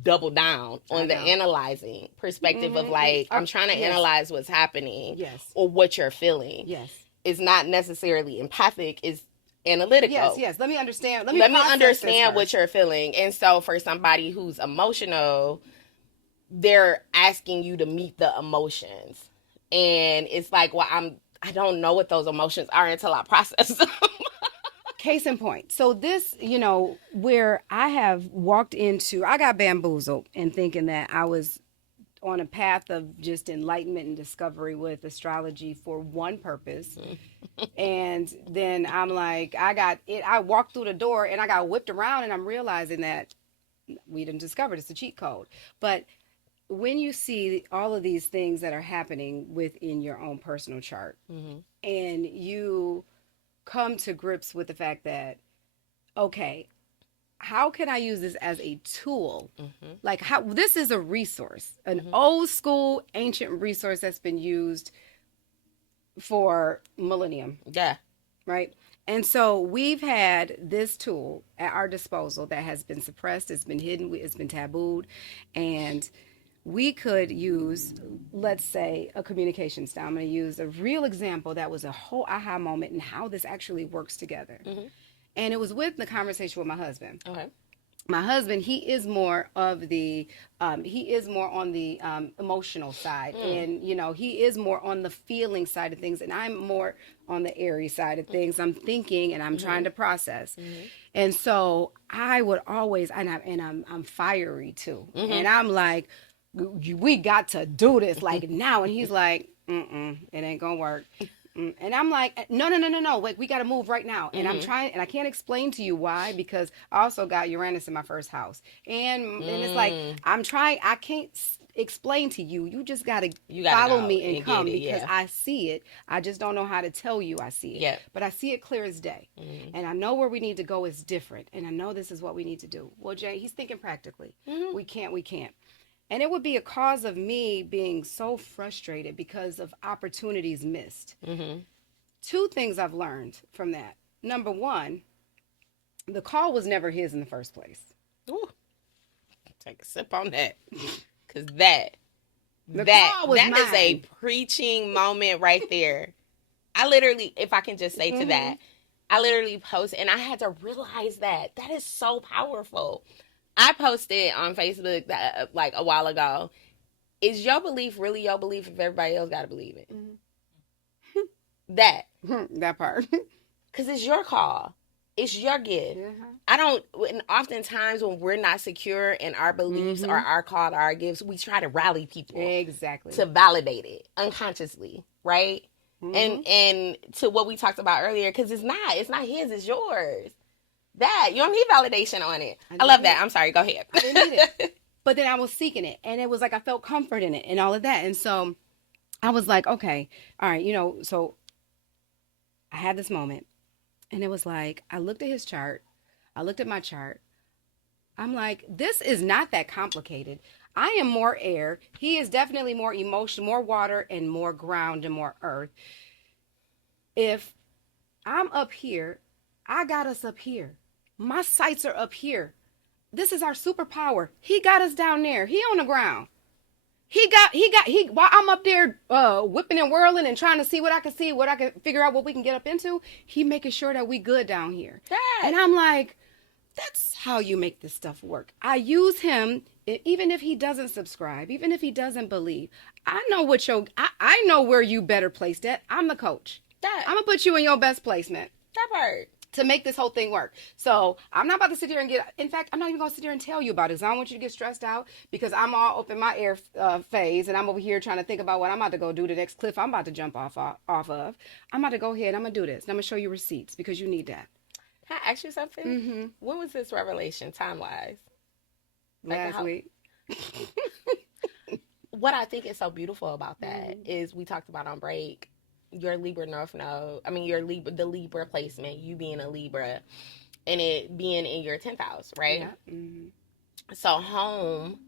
double down on the analyzing perspective of, like, I'm trying to analyze what's happening, or what you're feeling. Yes, it's not necessarily empathic. It's analytical. Yes. Let me understand. Let me understand what you're feeling. And so for somebody who's emotional, they're asking you to meet the emotions. And it's like, well, I don't know what those emotions are until I process them. Case in point. So this, where I have walked into, I got bamboozled in thinking that I was on a path of just enlightenment and discovery with astrology for one purpose. And then I'm like, I walked through the door and I got whipped around, and I'm realizing that we didn't discover it's a cheat code. But when you see all of these things that are happening within your own personal chart, and you come to grips with the fact that, okay, how can I use this as a tool? Like, how this is a resource, an old school, ancient resource that's been used for millennium. Yeah. Right. And so we've had this tool at our disposal that has been suppressed, it's been hidden, it's been tabooed, and we could use, let's say, a communication style. I'm going to use a real example that was a whole aha moment in how this actually works together. And it was with the conversation with my husband. Okay. My husband, he is more on the emotional side, and he is more on the feeling side of things, and I'm more on the airy side of things. I'm thinking and I'm trying to process, and so I would always, and I'm fiery too, and I'm like, we got to do this like now, and he's like, it ain't gonna work. And I'm like, no, wait, we got to move right now. And I'm trying, and I can't explain to you why, because I also got Uranus in my first house. And it's like, I'm trying, I can't explain to you. You just got to follow me and come, because I see it. I just don't know how to tell you I see it. Yeah. But I see it clear as day. And I know where we need to go is different. And I know this is what we need to do. Well, Jay, he's thinking practically. We can't. And it would be a cause of me being so frustrated because of opportunities missed. Two things I've learned from that. Number one, the call was never his in the first place. Ooh. Take a sip on that. Because that is a preaching moment right there. I literally, if I can just say to that, I literally posted, and I had to realize that. That is so powerful. I posted on Facebook that, like, a while ago, is your belief really your belief if everybody else got to believe it? That part. Because it's your call. It's your gift. I don't, and oftentimes when we're not secure in our beliefs or our call or our gifts, we try to rally people. Exactly. To validate it unconsciously, right? And to what we talked about earlier, because it's not his, it's yours. That, you don't need validation on it. I love that. I'm sorry, go ahead. I didn't need it. But then I was seeking it, and it was like I felt comfort in it and all of that. And so I was like, okay, all right, so I had this moment. And it was like, I looked at his chart. I looked at my chart. I'm like, this is not that complicated. I am more air. He is definitely more emotion, more water, and more ground and more earth. If I'm up here, I got us up here. My sights are up here. This is our superpower. He got us down there. He on the ground. While I'm up there whipping and whirling and trying to see what I can see, what I can figure out what we can get up into, he making sure that we good down here. Yes. And I'm like, that's how you make this stuff work. I use him, even if he doesn't subscribe, even if he doesn't believe. I know I know where you better placed at. I'm the coach. I'm going to put you in your best placement. That part. To make this whole thing work. So I'm not about to sit here and in fact, I'm not even going to sit here and tell you about it because I don't want you to get stressed out because I'm all up in my air phase and I'm over here trying to think about what I'm about to go do, the next cliff I'm about to jump off of. I'm about to go ahead, I'm going to do this. And I'm going to show you receipts because you need that. Can I ask you something? Mm-hmm. When was this revelation, time-wise? Last week. What I think is so beautiful about that is we talked about on break, your Libra North Node, the Libra placement, you being a Libra, and it being in your 10th house, right? Yeah. Mm-hmm. So home,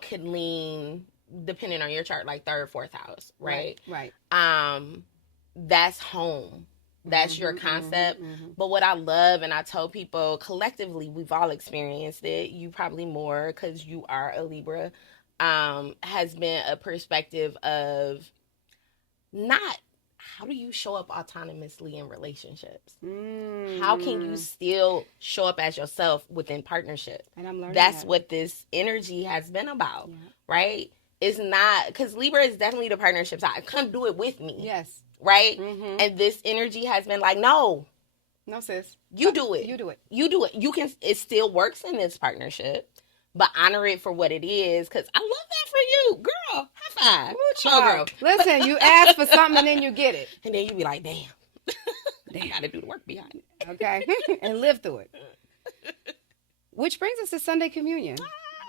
could lean, depending on your chart, like 3rd, 4th house, right? Right. That's home. That's your concept. But what I love, and I tell people, collectively, we've all experienced it, you probably more because you are a Libra, has been a perspective of not how do you show up autonomously in relationships? How can you still show up as yourself within partnership? And I'm learning that's what this energy has been about, right? It's not, because Libra is definitely the partnership side. Come do it with me. Yes. Right? Mm-hmm. And this energy has been like, no, sis. You do it. You do it. You do it. You can, it still works in this partnership, but honor it for what it is, because I love that for you, girl. High five. Oh, girl. Listen, you ask for something and then you get it. And then you be like, damn. I got to do the work behind it. Okay. And live through it. Which brings us to Sunday Communion.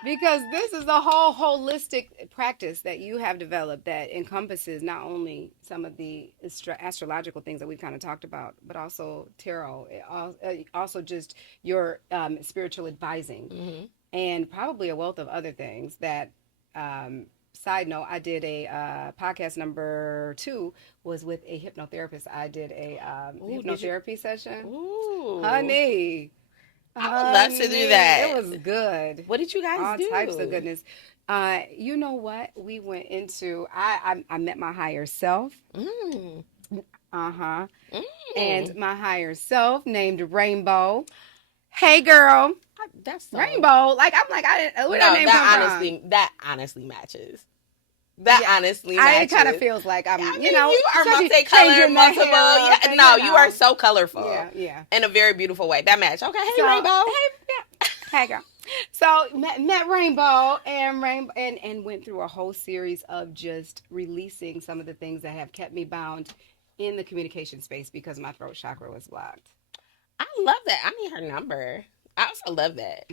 Because this is a whole holistic practice that you have developed that encompasses not only some of the astrological things that we've kind of talked about, but also tarot, also just your spiritual advising, and probably a wealth of other things that, side note, I did a podcast number 2 was with a hypnotherapist. I did a hypnotherapy session. Ooh. Honey. I would love to do that. It was good. What did you guys do? All types of goodness. You know what? We went into, I met my higher self. And my higher self named Rainbow. Hey, girl. That's so... Rainbow. Like, I'm like, I didn't, where that name come from? That honestly matches. Honestly matches. It kind of feels like I'm, you are multicolored, multiple. You are so colorful. Yeah. In a very beautiful way. That match. Okay, hey, Rainbow. Hey, girl. So met Rainbow and went through a whole series of just releasing some of the things that have kept me bound in the communication space because my throat chakra was blocked. I love that. I need her number. I also love that.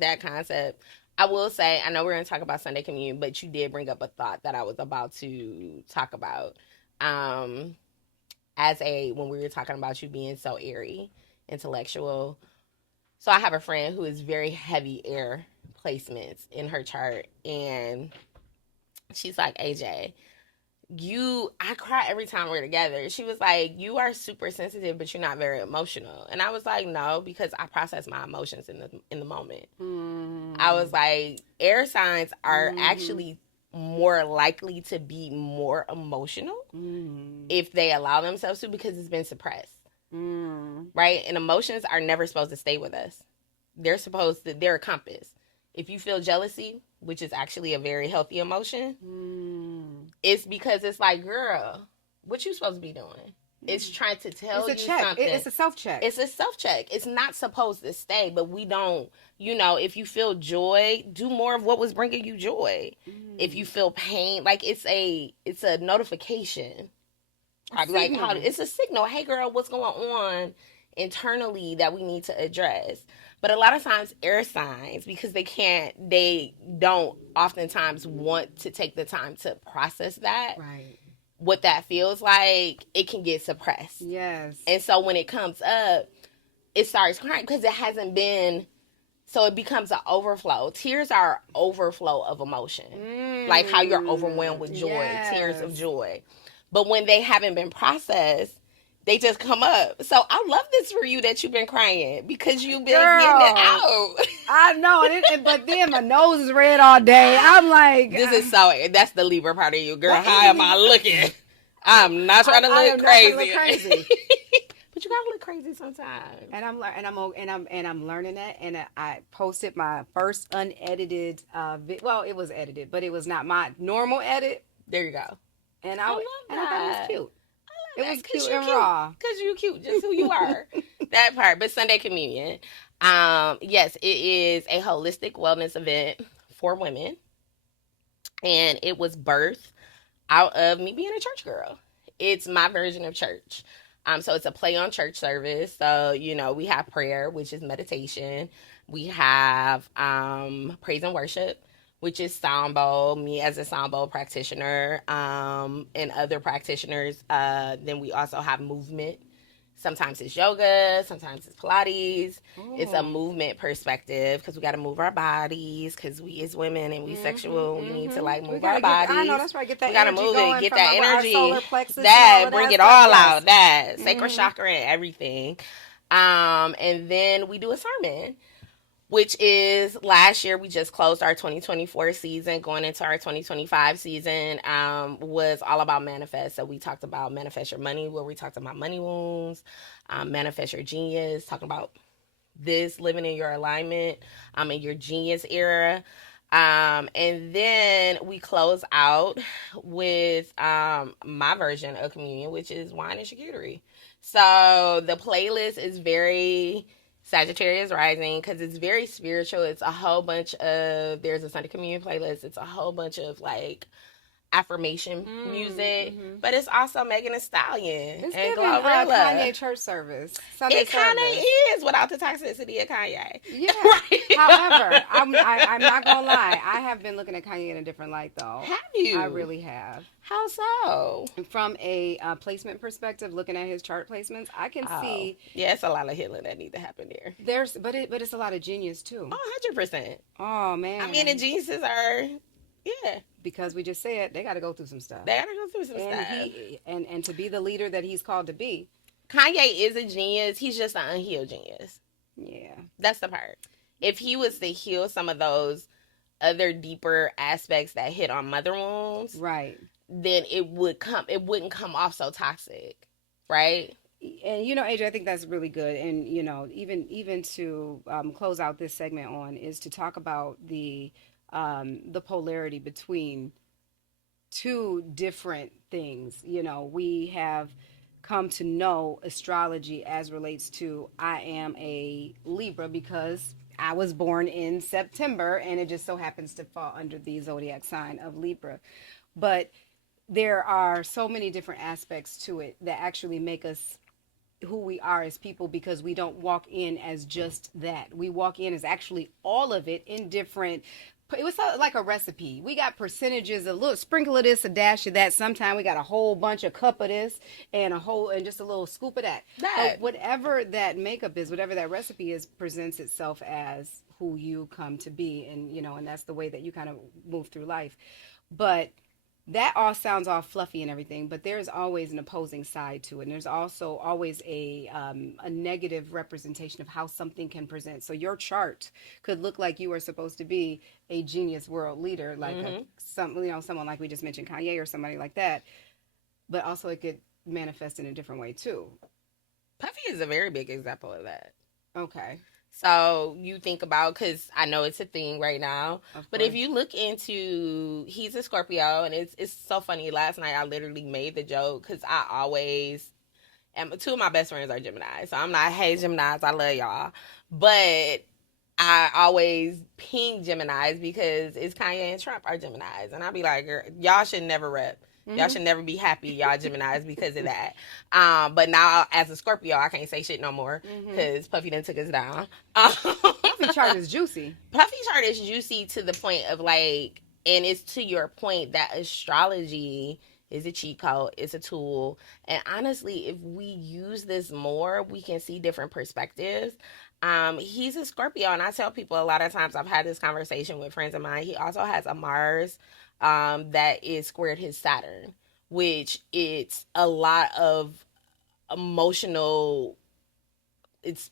That concept. I will say, I know we're going to talk about Sunday Communion, but you did bring up a thought that I was about to talk about. When we were talking about you being so airy, intellectual. So I have a friend who is very heavy air placements in her chart. And she's like, AJ, I cry every time we're together. She was like, you are super sensitive, but you're not very emotional. And I was like, no, because I process my emotions in the moment. I was like, air signs are actually more likely to be more emotional if they allow themselves to, because it's been suppressed. Right? And emotions are never supposed to stay with us. They're a compass. If you feel jealousy, which is actually a very healthy emotion, it's because it's like, girl, what you supposed to be doing? It's trying to tell It's a you check. something. It's a self-check. It's a self-check. It's not supposed to stay, but we don't, if you feel joy, do more of what was bringing you joy. If you feel pain, like it's a notification. Like how it's a signal. Hey girl, what's going on internally that we need to address? But a lot of times air signs, because they don't oftentimes want to take the time to process that. Right. What that feels like, it can get suppressed. Yes. And so when it comes up, it starts crying because it hasn't been, so it becomes an overflow. Tears are overflow of emotion. Like how you're overwhelmed with joy, tears of joy. But when they haven't been processed, they just come up. So I love this for you that you've been crying because you've been getting it out. I know, but then my nose is red all day. I'm like, that's the Libra part of you, girl. How am I looking? I'm not trying to look crazy. But you gotta look crazy sometimes. And I'm learning that. And I posted my first unedited. Well, it was edited, but it was not my normal edit. There you go. And I thought it was cute. It was cute and cute. raw. Because you're cute, just who you are. That part. But Sunday Communion. Yes, it is a holistic wellness event for women. And it was birthed out of me being a church girl. It's my version of church. So it's a play on church service. So, we have prayer, which is meditation. We have praise and worship, which is sound bowl, me as a sound bowl practitioner, and other practitioners. Then we also have movement. Sometimes it's yoga, sometimes it's Pilates. Ooh. It's a movement perspective because we got to move our bodies because we as women and we sexual, we need to move our bodies. I know, that's right. Get that energy. We got to move it, get that energy. Solar plexus that, bring it all out. That, sacral chakra and everything. And then we do a sermon, which is last year we just closed our 2024 season, going into our 2025 season, was all about manifest. So we talked about manifest your money, where we talked about money wounds, manifest your genius, talking about this, living in your alignment, in your genius era. And then we close out with my version of communion, which is wine and charcuterie. So the playlist is very Sagittarius rising because it's very spiritual. It's a whole bunch of, there's a Sunday Communion playlist. It's a whole bunch of like affirmation music, but it's also Megan Thee Stallion it's and Glorilla. Kanye church service. It kind of is without the toxicity of Kanye. Yeah. Right? However, I'm not gonna lie. I have been looking at Kanye in a different light, though. Have you? I really have. How so? From a placement perspective, looking at his chart placements, I can see. Yeah, it's a lot of healing that needs to happen there. But it's a lot of genius too. 100%. Oh man. I mean, the geniuses are. Yeah. Because we just said they got to go through some stuff. They got to go through some stuff. And to be the leader that he's called to be. Kanye is a genius. He's just an unhealed genius. Yeah. That's the part. If he was to heal some of those other deeper aspects that hit on mother wounds. Right. Then it wouldn't come off so toxic. Right? And, AJ, I think that's really good. And, even to close out this segment on is to talk about the polarity between two different things. We have come to know astrology as relates to I am a Libra because I was born in September and it just so happens to fall under the zodiac sign of Libra. But there are so many different aspects to it that actually make us who we are as people, because we don't walk in as just that. We walk in as actually all of it in different. It was like a recipe. We got percentages, a little sprinkle of this, a dash of that. Sometimes we got a whole bunch of cup of this and just a little scoop of that. But whatever that makeup is, whatever that recipe is, presents itself as who you come to be. And, and that's the way that you kind of move through life. But that all sounds all fluffy and everything, but there's always an opposing side to it. And there's also always a negative representation of how something can present. So your chart could look like you are supposed to be a genius world leader, like someone like we just mentioned, Kanye or somebody like that. But also it could manifest in a different way too. Puffy is a very big example of that. Okay. So you think about, because I know it's a thing right now, but if you look into, he's a Scorpio, and it's so funny. Last night I literally made the joke because I always And two of my best friends are Gemini. So I'm like, hey, Geminis, I love y'all. But I always ping Geminis because it's Kanye and Trump are Geminis. And I be like, y'all should never rep. Y'all should never be happy, y'all Geminis, because of that. But now, as a Scorpio, I can't say shit no more because Puffy done took us down. Puffy chart is juicy. Puffy chart is juicy to the point of like, and it's to your point that astrology is a cheat code, it's a tool. And honestly, if we use this more, we can see different perspectives. He's a Scorpio, and I tell people a lot of times, I've had this conversation with friends of mine. He also has a Mars that is squared his Saturn, which it's a lot of emotional, it's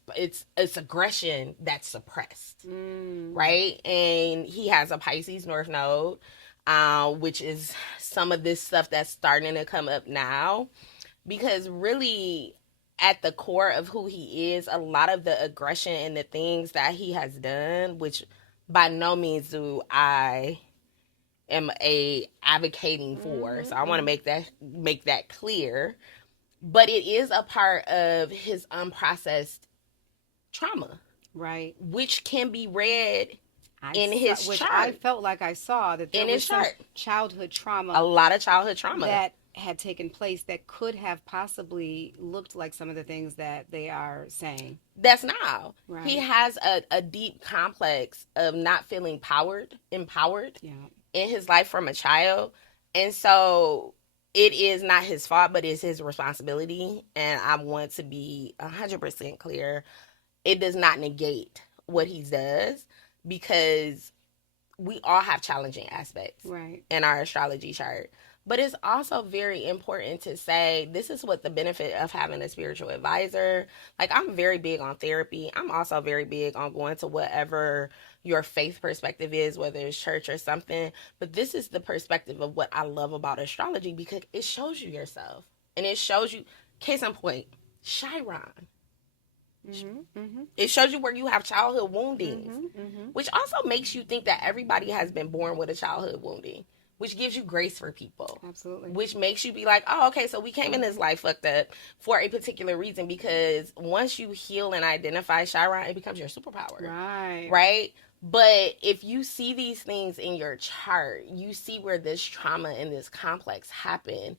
aggression that's suppressed, right? And he has a Pisces North Node, which is some of this stuff that's starting to come up now, because really at the core of who he is, a lot of the aggression and the things that he has done, which by no means do I am a advocating for. So I want to make that clear. But it is a part of his unprocessed trauma, right? Which can be read in his chart. I felt like I saw that there was some childhood trauma, a lot of childhood trauma that had taken place that could have possibly looked like some of the things that they are saying. That's now. Right. He has a deep complex of not feeling empowered in his life from a child, and so it is not his fault, but it's his responsibility. And I want to be 100% clear. It does not negate what he does, because we all have challenging aspects in our astrology chart. But it's also very important to say, this is what the benefit of having a spiritual advisor. Like, I'm very big on therapy. I'm also very big on going to whatever your faith perspective is, whether it's church or something. But this is the perspective of what I love about astrology, because it shows you yourself. And it shows you, case in point, Chiron. It shows you where you have childhood woundings, which also makes you think that everybody has been born with a childhood wounding, which gives you grace for people. Absolutely. Which makes you be like, oh, okay, so we came in this life fucked up for a particular reason, because once you heal and identify Chiron, it becomes your superpower. Right? But if you see these things in your chart, you see where this trauma and this complex happen.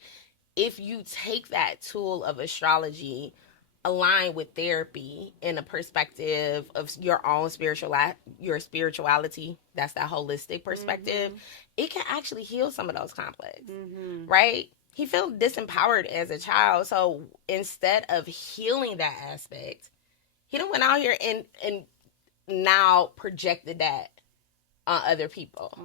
If you take that tool of astrology, align with therapy in a perspective of your own spirituality, that's that holistic perspective, it can actually heal some of those conflicts, right? He felt disempowered as a child, so instead of healing that aspect, he done went out here and now projected that on other people.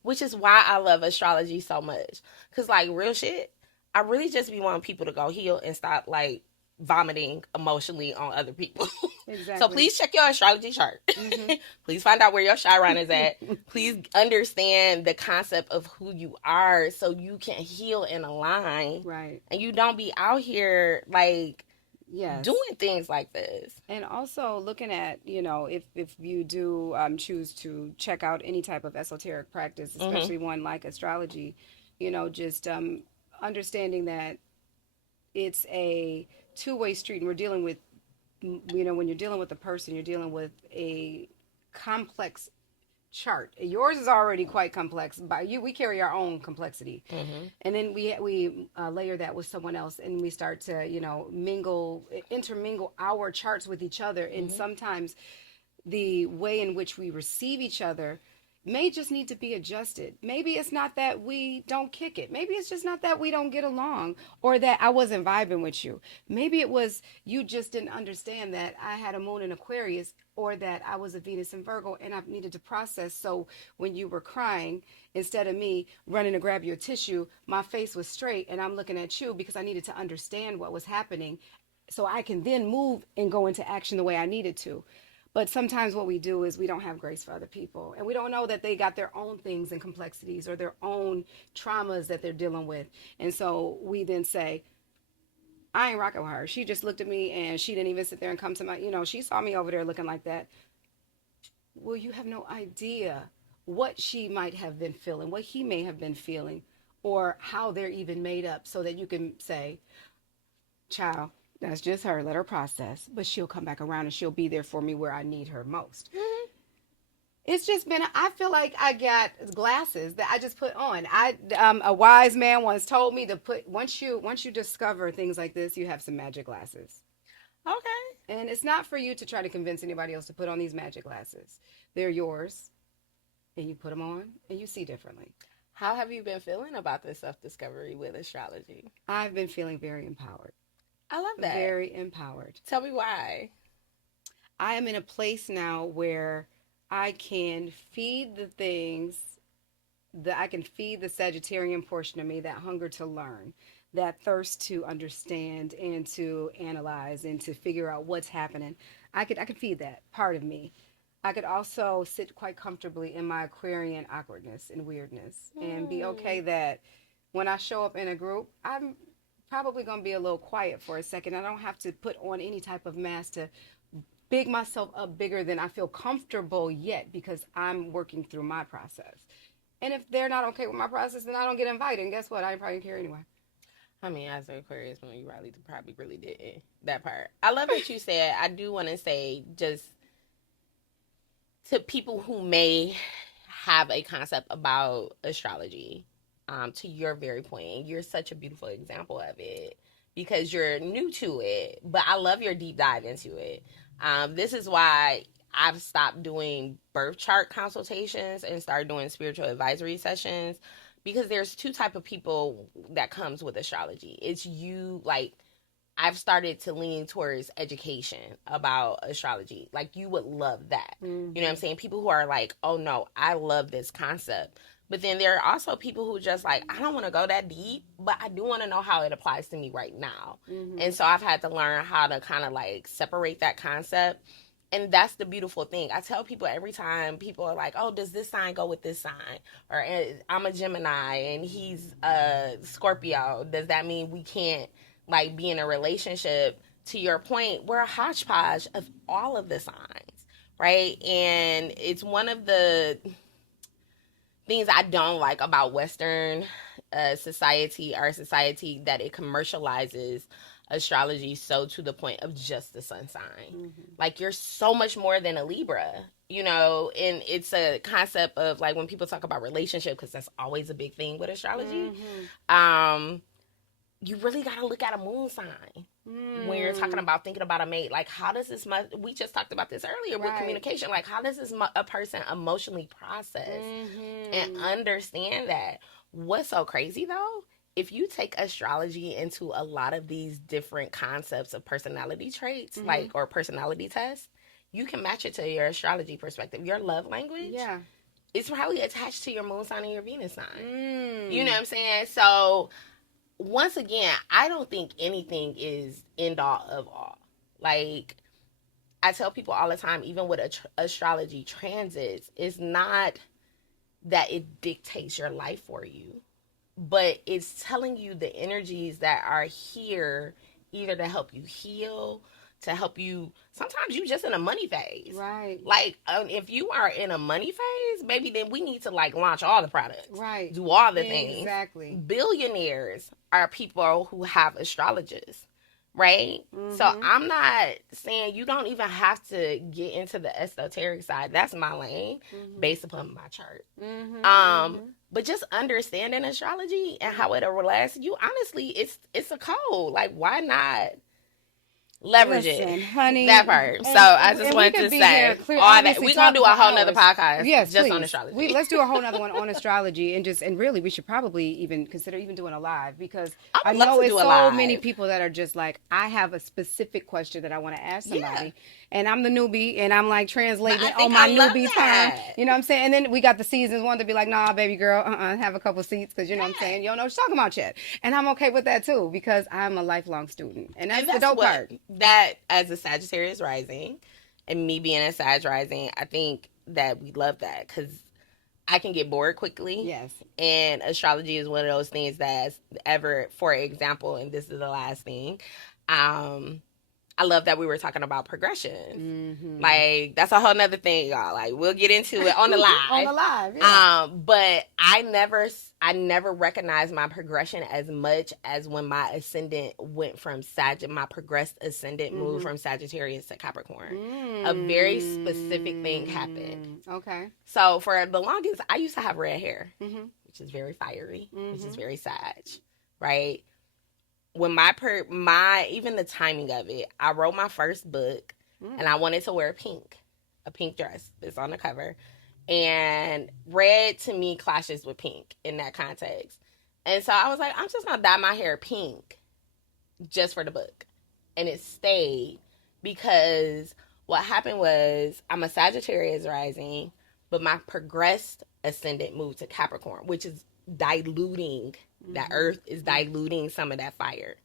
Which is why I love astrology so much, because like, real shit, I really just be wanting people to go heal and stop like vomiting emotionally on other people. Exactly. So please check your astrology chart. Please find out where your Chiron is at. Please understand the concept of who you are, so you can heal and align. Right. And you don't be out here like doing things like this. And also looking at, if you do choose to check out any type of esoteric practice, especially one like astrology, just understanding that it's a two-way street, and we're dealing with, when you're dealing with a person, you're dealing with a complex chart. Yours is already quite complex. We carry our own complexity, and then we layer that with someone else, and we start to intermingle our charts with each other, and sometimes the way in which we receive each other may just need to be adjusted. Maybe it's not that we don't kick it. Maybe it's just not that we don't get along, or that I wasn't vibing with you. Maybe it was you just didn't understand that I had a moon in Aquarius, or that I was a Venus in Virgo, and I needed to process. So when you were crying, instead of me running to grab your tissue, my face was straight, and I'm looking at you because I needed to understand what was happening, so I can then move and go into action the way I needed to. But sometimes what we do is we don't have grace for other people, and we don't know that they got their own things and complexities, or their own traumas that they're dealing with. And so we then say, I ain't rocking with her. She just looked at me, and she didn't even sit there and come to my, she saw me over there looking like that. Well, you have no idea what she might have been feeling, what he may have been feeling, or how they're even made up, so that you can say, Child, that's just her. Let her process. But she'll come back around and she'll be there for me where I need her most. Mm-hmm. It's just been, I feel like I got glasses that I just put on. A wise man once told me to put, once you discover things like this, you have some magic glasses. Okay. And it's not for you to try to convince anybody else to put on these magic glasses. They're yours, and you put them on, and you see differently. How have you been feeling about this self-discovery with astrology? I've been feeling very empowered. I love that. Very empowered. Tell me why. I am in a place now where I can feed the things that I can feed the Sagittarian portion of me, that hunger to learn, that thirst to understand and to analyze and to figure out what's happening. I could feed that part of me. I could also sit quite comfortably in my Aquarian awkwardness and weirdness and be okay that when I show up in a group, I'm probably going to be a little quiet for a second. I don't have to put on any type of mask to big myself up bigger than I feel comfortable yet, because I'm working through my process. And if they're not okay with my process, then I don't get invited. And guess what? I probably care anyway. I mean, as an Aquarius, when you probably really didn't. That part. I love that you said. I do want to say, just to people who may have a concept about astrology, to your very point, you're such a beautiful example of it because you're new to it, but I love your deep dive into it. This is why I've stopped doing birth chart consultations and started doing spiritual advisory sessions, because there's two type of people that comes with astrology. It's you, like, I've started to lean towards education about astrology. Like, you would love that. You know what I'm saying? People who are like, oh no, I love this concept. But then there are also people who just like, I don't want to go that deep, but I do want to know how it applies to me right now. And so I've had to learn how to kind of like separate that concept. And that's the beautiful thing. I tell people every time people are like, oh, does this sign go with this sign? Or I'm a Gemini and he's a Scorpio. Does that mean we can't like be in a relationship? To your point, we're a hodgepodge of all of the signs, right? And it's one of the things I don't like about Western society, our society, that it commercializes astrology so to the point of just the sun sign. Like, you're so much more than a Libra, you know. And it's a concept of like when people talk about relationship, because that's always a big thing with astrology. You really got to look at a moon sign when you're talking about thinking about a mate. Like, how does this, we just talked about this earlier with communication. Like, how does this a person emotionally process and understand that? What's so crazy though, if you take astrology into a lot of these different concepts of personality traits, like, or personality tests, you can match it to your astrology perspective. Your love language, it's probably attached to your moon sign and your Venus sign. You know what I'm saying? So once again, I don't think anything is end all of all. Like, I tell people all the time, even with astrology transits, it's not that it dictates your life for you, but it's telling you the energies that are here, either to help you heal, to help you. Sometimes you just in a money phase, right? Like, if you are in a money phase, maybe then we need to like launch all the products, right? Do all the things. Exactly. Billionaires are people who have astrologists, right? So I'm not saying you don't even have to get into the esoteric side. That's my lane, based upon my chart. But just understanding astrology and how it relates you, honestly, it's a code. Like, why not leverage it, honey? That part. So I just wanted to say all that. We're gonna do a whole nother podcast, just please. On astrology. Let's do a whole nother one on astrology, and really, we should probably even consider even doing a live, because I know it's so many people that are just like, I have a specific question that I want to ask somebody, and I'm the newbie, and I'm like translating on my newbie time. You know what I'm saying? And then we got the seasons one to be like, nah, baby girl, have a couple seats, because you know what I'm saying, you don't know what you're talking about yet, and I'm okay with that too, because I'm a lifelong student, and that's the dope part. That, as a Sagittarius rising, and me being a Sag rising, I think that we love that, because I can get bored quickly. Yes. And astrology is one of those things that's ever, for example, and this is the last thing, I love that we were talking about progression. Mm-hmm. Like, that's a whole nother thing, y'all. Like, we'll get into it on the live. On the live, yeah. But I never recognized my progression as much as when my ascendant went from my progressed ascendant moved from Sagittarius to Capricorn. A very specific thing happened. Okay. So for the longest, I used to have red hair, which is very fiery, which is very Sag, right? When my even the timing of it, I wrote my first book, and I wanted to wear a pink dress. It's on the cover, and red to me clashes with pink in that context. And so I was like, I'm just gonna dye my hair pink, just for the book, and it stayed because what happened was I'm a Sagittarius rising, but my progressed ascendant moved to Capricorn, which is diluting. That earth is diluting some of that fire.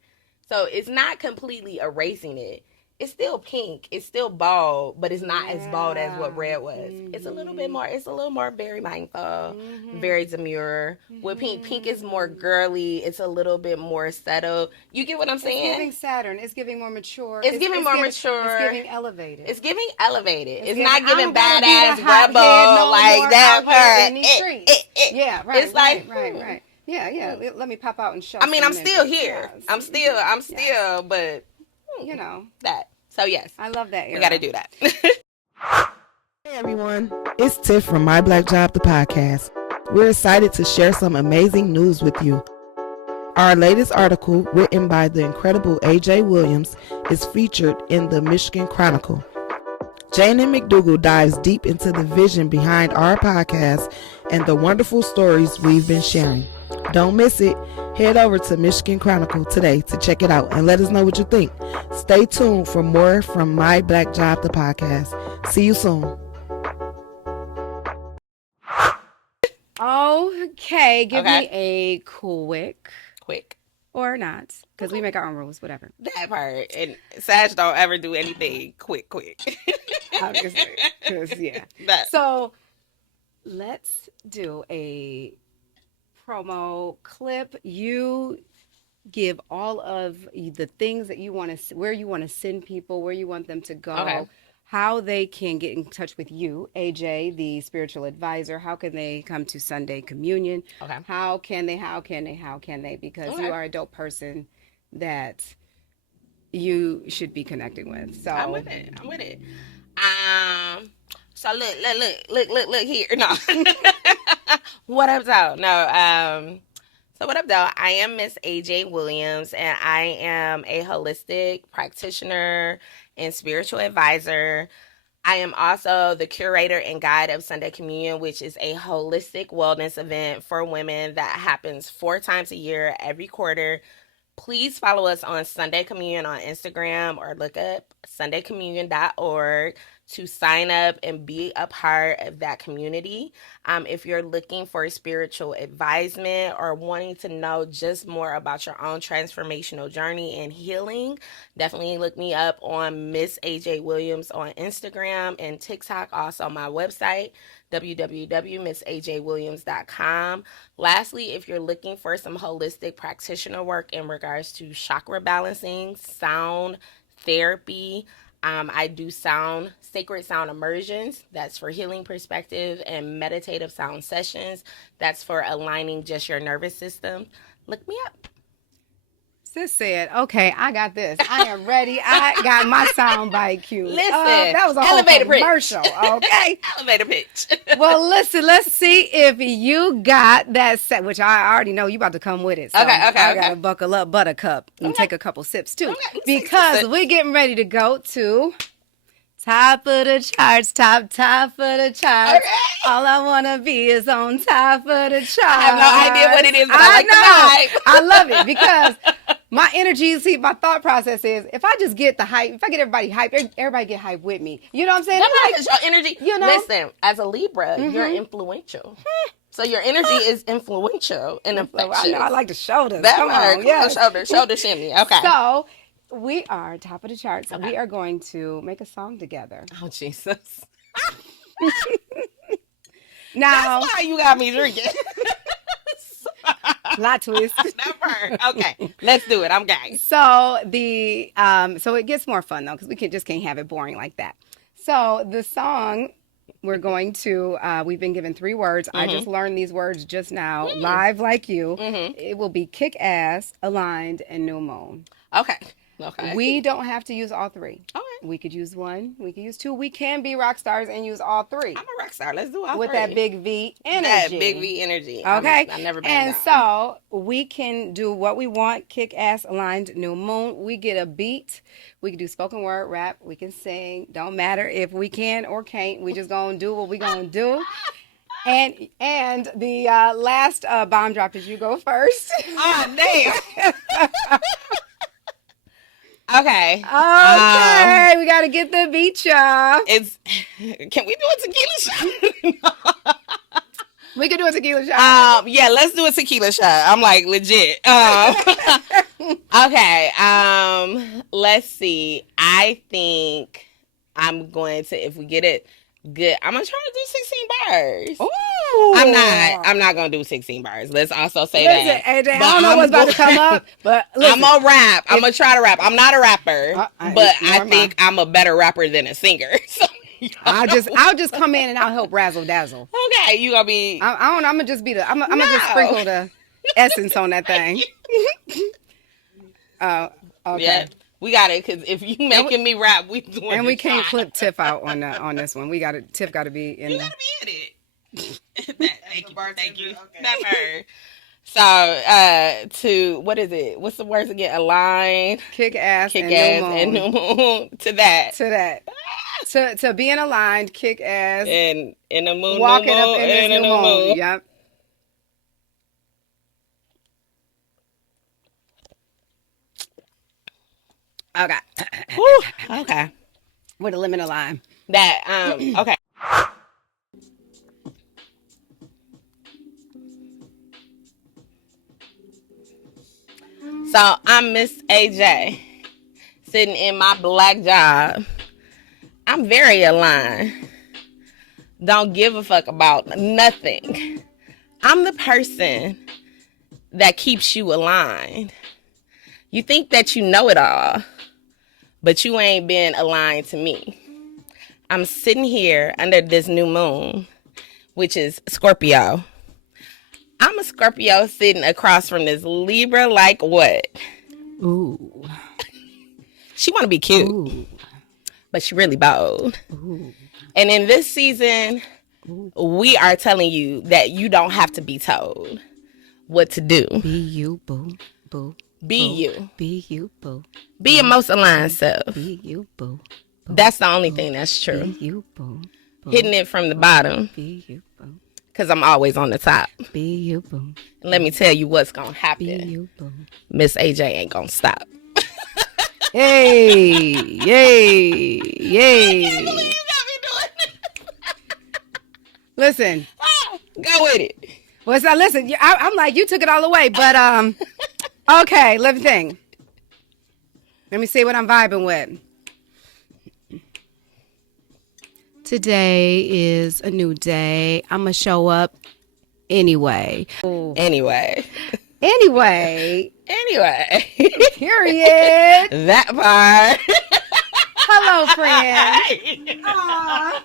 So it's not completely erasing it. It's still pink. It's still bald, but it's not as bald as what red was. It's a little bit more, very mindful, very demure. With pink is more girly. It's a little bit more settled. You get what I'm saying? It's giving Saturn. It's giving more mature. It's giving more mature. It's giving elevated. It's giving elevated. It's giving, not giving badass rebel like that part. Yeah, right. It's like, right. Yeah. Let me pop out and show. I mean, I'm still here. I'm still, but you know that. So yes, I love that. We got to do that. Hey everyone, it's Tiff from My Black Job, the podcast. We're excited to share some amazing news with you. Our latest article, written by the incredible AJ Williams, is featured in the Michigan Chronicle. Jane and McDougal dives deep into the vision behind our podcast and the wonderful stories we've been sharing. Don't miss it. Head over to Michigan Chronicle today to check it out and let us know what you think. Stay tuned for more from My Black Job, the podcast. See you soon. Okay, give me a quick or not, because we make our own rules, whatever. That part. And Sag don't ever do anything quick. Obviously, because So let's do a promo clip. You give all of the things that you want to, where you want to send people, where you want them to go, how they can get in touch with you, AJ, the spiritual advisor. How can they come to Sunday communion? How can they? Because you are a dope person that you should be connecting with. So I'm with it. So look here. No. What up, though? No. So what up, though? I am Miss AJ Williams, and I am a holistic practitioner and spiritual advisor. I am also the curator and guide of Sunday Communion, which is a holistic wellness event for women that happens 4 times a year, every quarter. Please follow us on Sunday Communion on Instagram, or look up sundaycommunion.org to sign up and be a part of that community. If you're looking for spiritual advisement or wanting to know just more about your own transformational journey and healing, definitely look me up on Miss AJ Williams on Instagram and TikTok. Also my website, www.missajwilliams.com. Lastly, if you're looking for some holistic practitioner work in regards to chakra balancing, sound therapy, I do sacred sound immersions. That's for healing perspective, and meditative sound sessions. That's for aligning just your nervous system. Look me up. Sis said, okay, I got this. I am ready. I got my sound bite cue. Listen, that was a whole commercial, okay? Elevator pitch. Well, listen, let's see if you got that set, which I already know you about to come with it. So I got to buckle up, buttercup, and take a couple sips, too. Because we're getting ready to go to top of the charts, top of the charts. Okay. All I want to be is on top of the charts. I have no idea what it is, but I like the vibe. I love it because my energy, my thought process is, if I just get the hype, if I get everybody hyped, everybody get hyped with me. You know what I'm saying? That's your energy. You know? Listen, as a Libra, you're influential. So your energy is influential and infectious. I know, I like the shoulders. That right. Yes. Shoulder shimmy. Okay. So we are top of the charts. So we are going to make a song together. Oh, Jesus. Now, that's why you got me drinking. Plot twist. Never. Okay, let's do it. I'm game. So so it gets more fun though, because we just can't have it boring like that. So the song we're going to we've been given 3 words. I just learned these words just now, live like you. It will be kick ass, aligned, and new moon. Okay. We don't have to use all 3. Okay. We could use 1. We could use 2. We can be rock stars and use all 3. I'm a rock star. Let's do all with 3. that big V energy. That big V energy. Okay. I've never been And down. so we can do what we want. Kick ass, aligned, new moon. We get a beat. We can do spoken word, rap. We can sing. Don't matter if we can or can't. We just gonna do what we gonna do. And the last bomb drop is you go first. Oh, damn. Okay. Okay, we gotta get the beat, y'all. Can we do a tequila shot? We could do a tequila shot. Yeah, let's do a tequila shot. I'm like legit. Okay. Let's see. I think I'm going to, if we get it good, I'm gonna try to do 16 bars. Ooh. I'm not gonna do 16 bars. Let's also say Listen, that. AJ, I don't know what's about to come up, but listen, I'm gonna rap. I'm gonna try to rap. I'm not a rapper, but I nor think I'm a better rapper than a singer. So, I'll just come in and I'll help razzle dazzle. okay, you gonna be. I'm gonna just be I'm gonna just sprinkle the essence on that thing. Oh, okay. Yeah, we got it. Because if you making me rap, we doing. And the we can't shot. clip Tiff out on this one. Tiff got to be in. You the... gotta be in it. Thank you. Okay. Never. So, to what is it? What's the words again? Align, kick ass, and new moon. To that. To being aligned, kick ass, and in the moon, walking new moon, up in this and new moon. Yep. Okay. Whew. Okay. With a lemon and lime. That okay. So I'm Miss AJ, sitting in my black job. I'm very aligned. Don't give a fuck about nothing. I'm the person that keeps you aligned. You think that you know it all, but you ain't been aligned to me. I'm sitting here under this new moon, which is Scorpio. I'm a Scorpio sitting across from this Libra like what? Ooh. She want to be cute, Ooh. but she really bold. Ooh. And in this season, we are telling you that you don't have to be told what to do. Be you, boo, boo. Be boo. you. Be you, boo. Be your most aligned self. Be you, boo. boo. That's the only thing that's true. Be you, boo. boo. Hitting it from the bottom, Be you, boo. because I'm always on the top. Be you, boo. And let me tell you what's going to Be happen. you, boo. Miss AJ ain't going to stop. Yay! Yay! Yay! Listen. Go with it. Well, so listen. I'm like, you took it all away, but okay. Let me think. Let me see what I'm vibing with. Today is a new day. I'm gonna show up anyway. Anyway. Anyway. Period. That part. Hello, friend. Aw.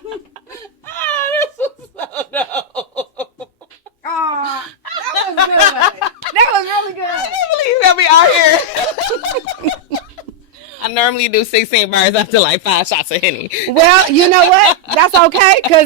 This was so dope. Aw. That was good. That was really good. I can't believe that we out here. I normally do 16 bars after like 5 shots of Henny. Well, you know what? That's okay, because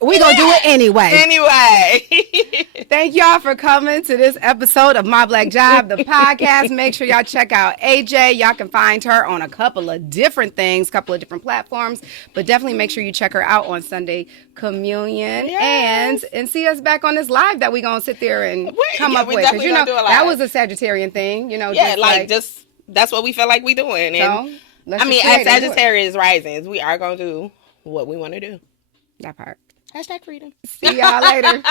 we going to do it anyway. Anyway. Thank y'all for coming to this episode of My Black Job, the podcast. Make sure y'all check out AJ. Y'all can find her on a couple of different things, couple of different platforms, but definitely make sure you check her out on Sunday Communion. Yes. and see us back on this live that we going to sit there and come up we with. Because, definitely gonna do a live. that was a Sagittarian thing, Yeah, just that's what we feel like we doing. And let's I mean, just as create and do it. Sagittarius risings, we are going to do what we want to do. That part. Hashtag freedom. See y'all later.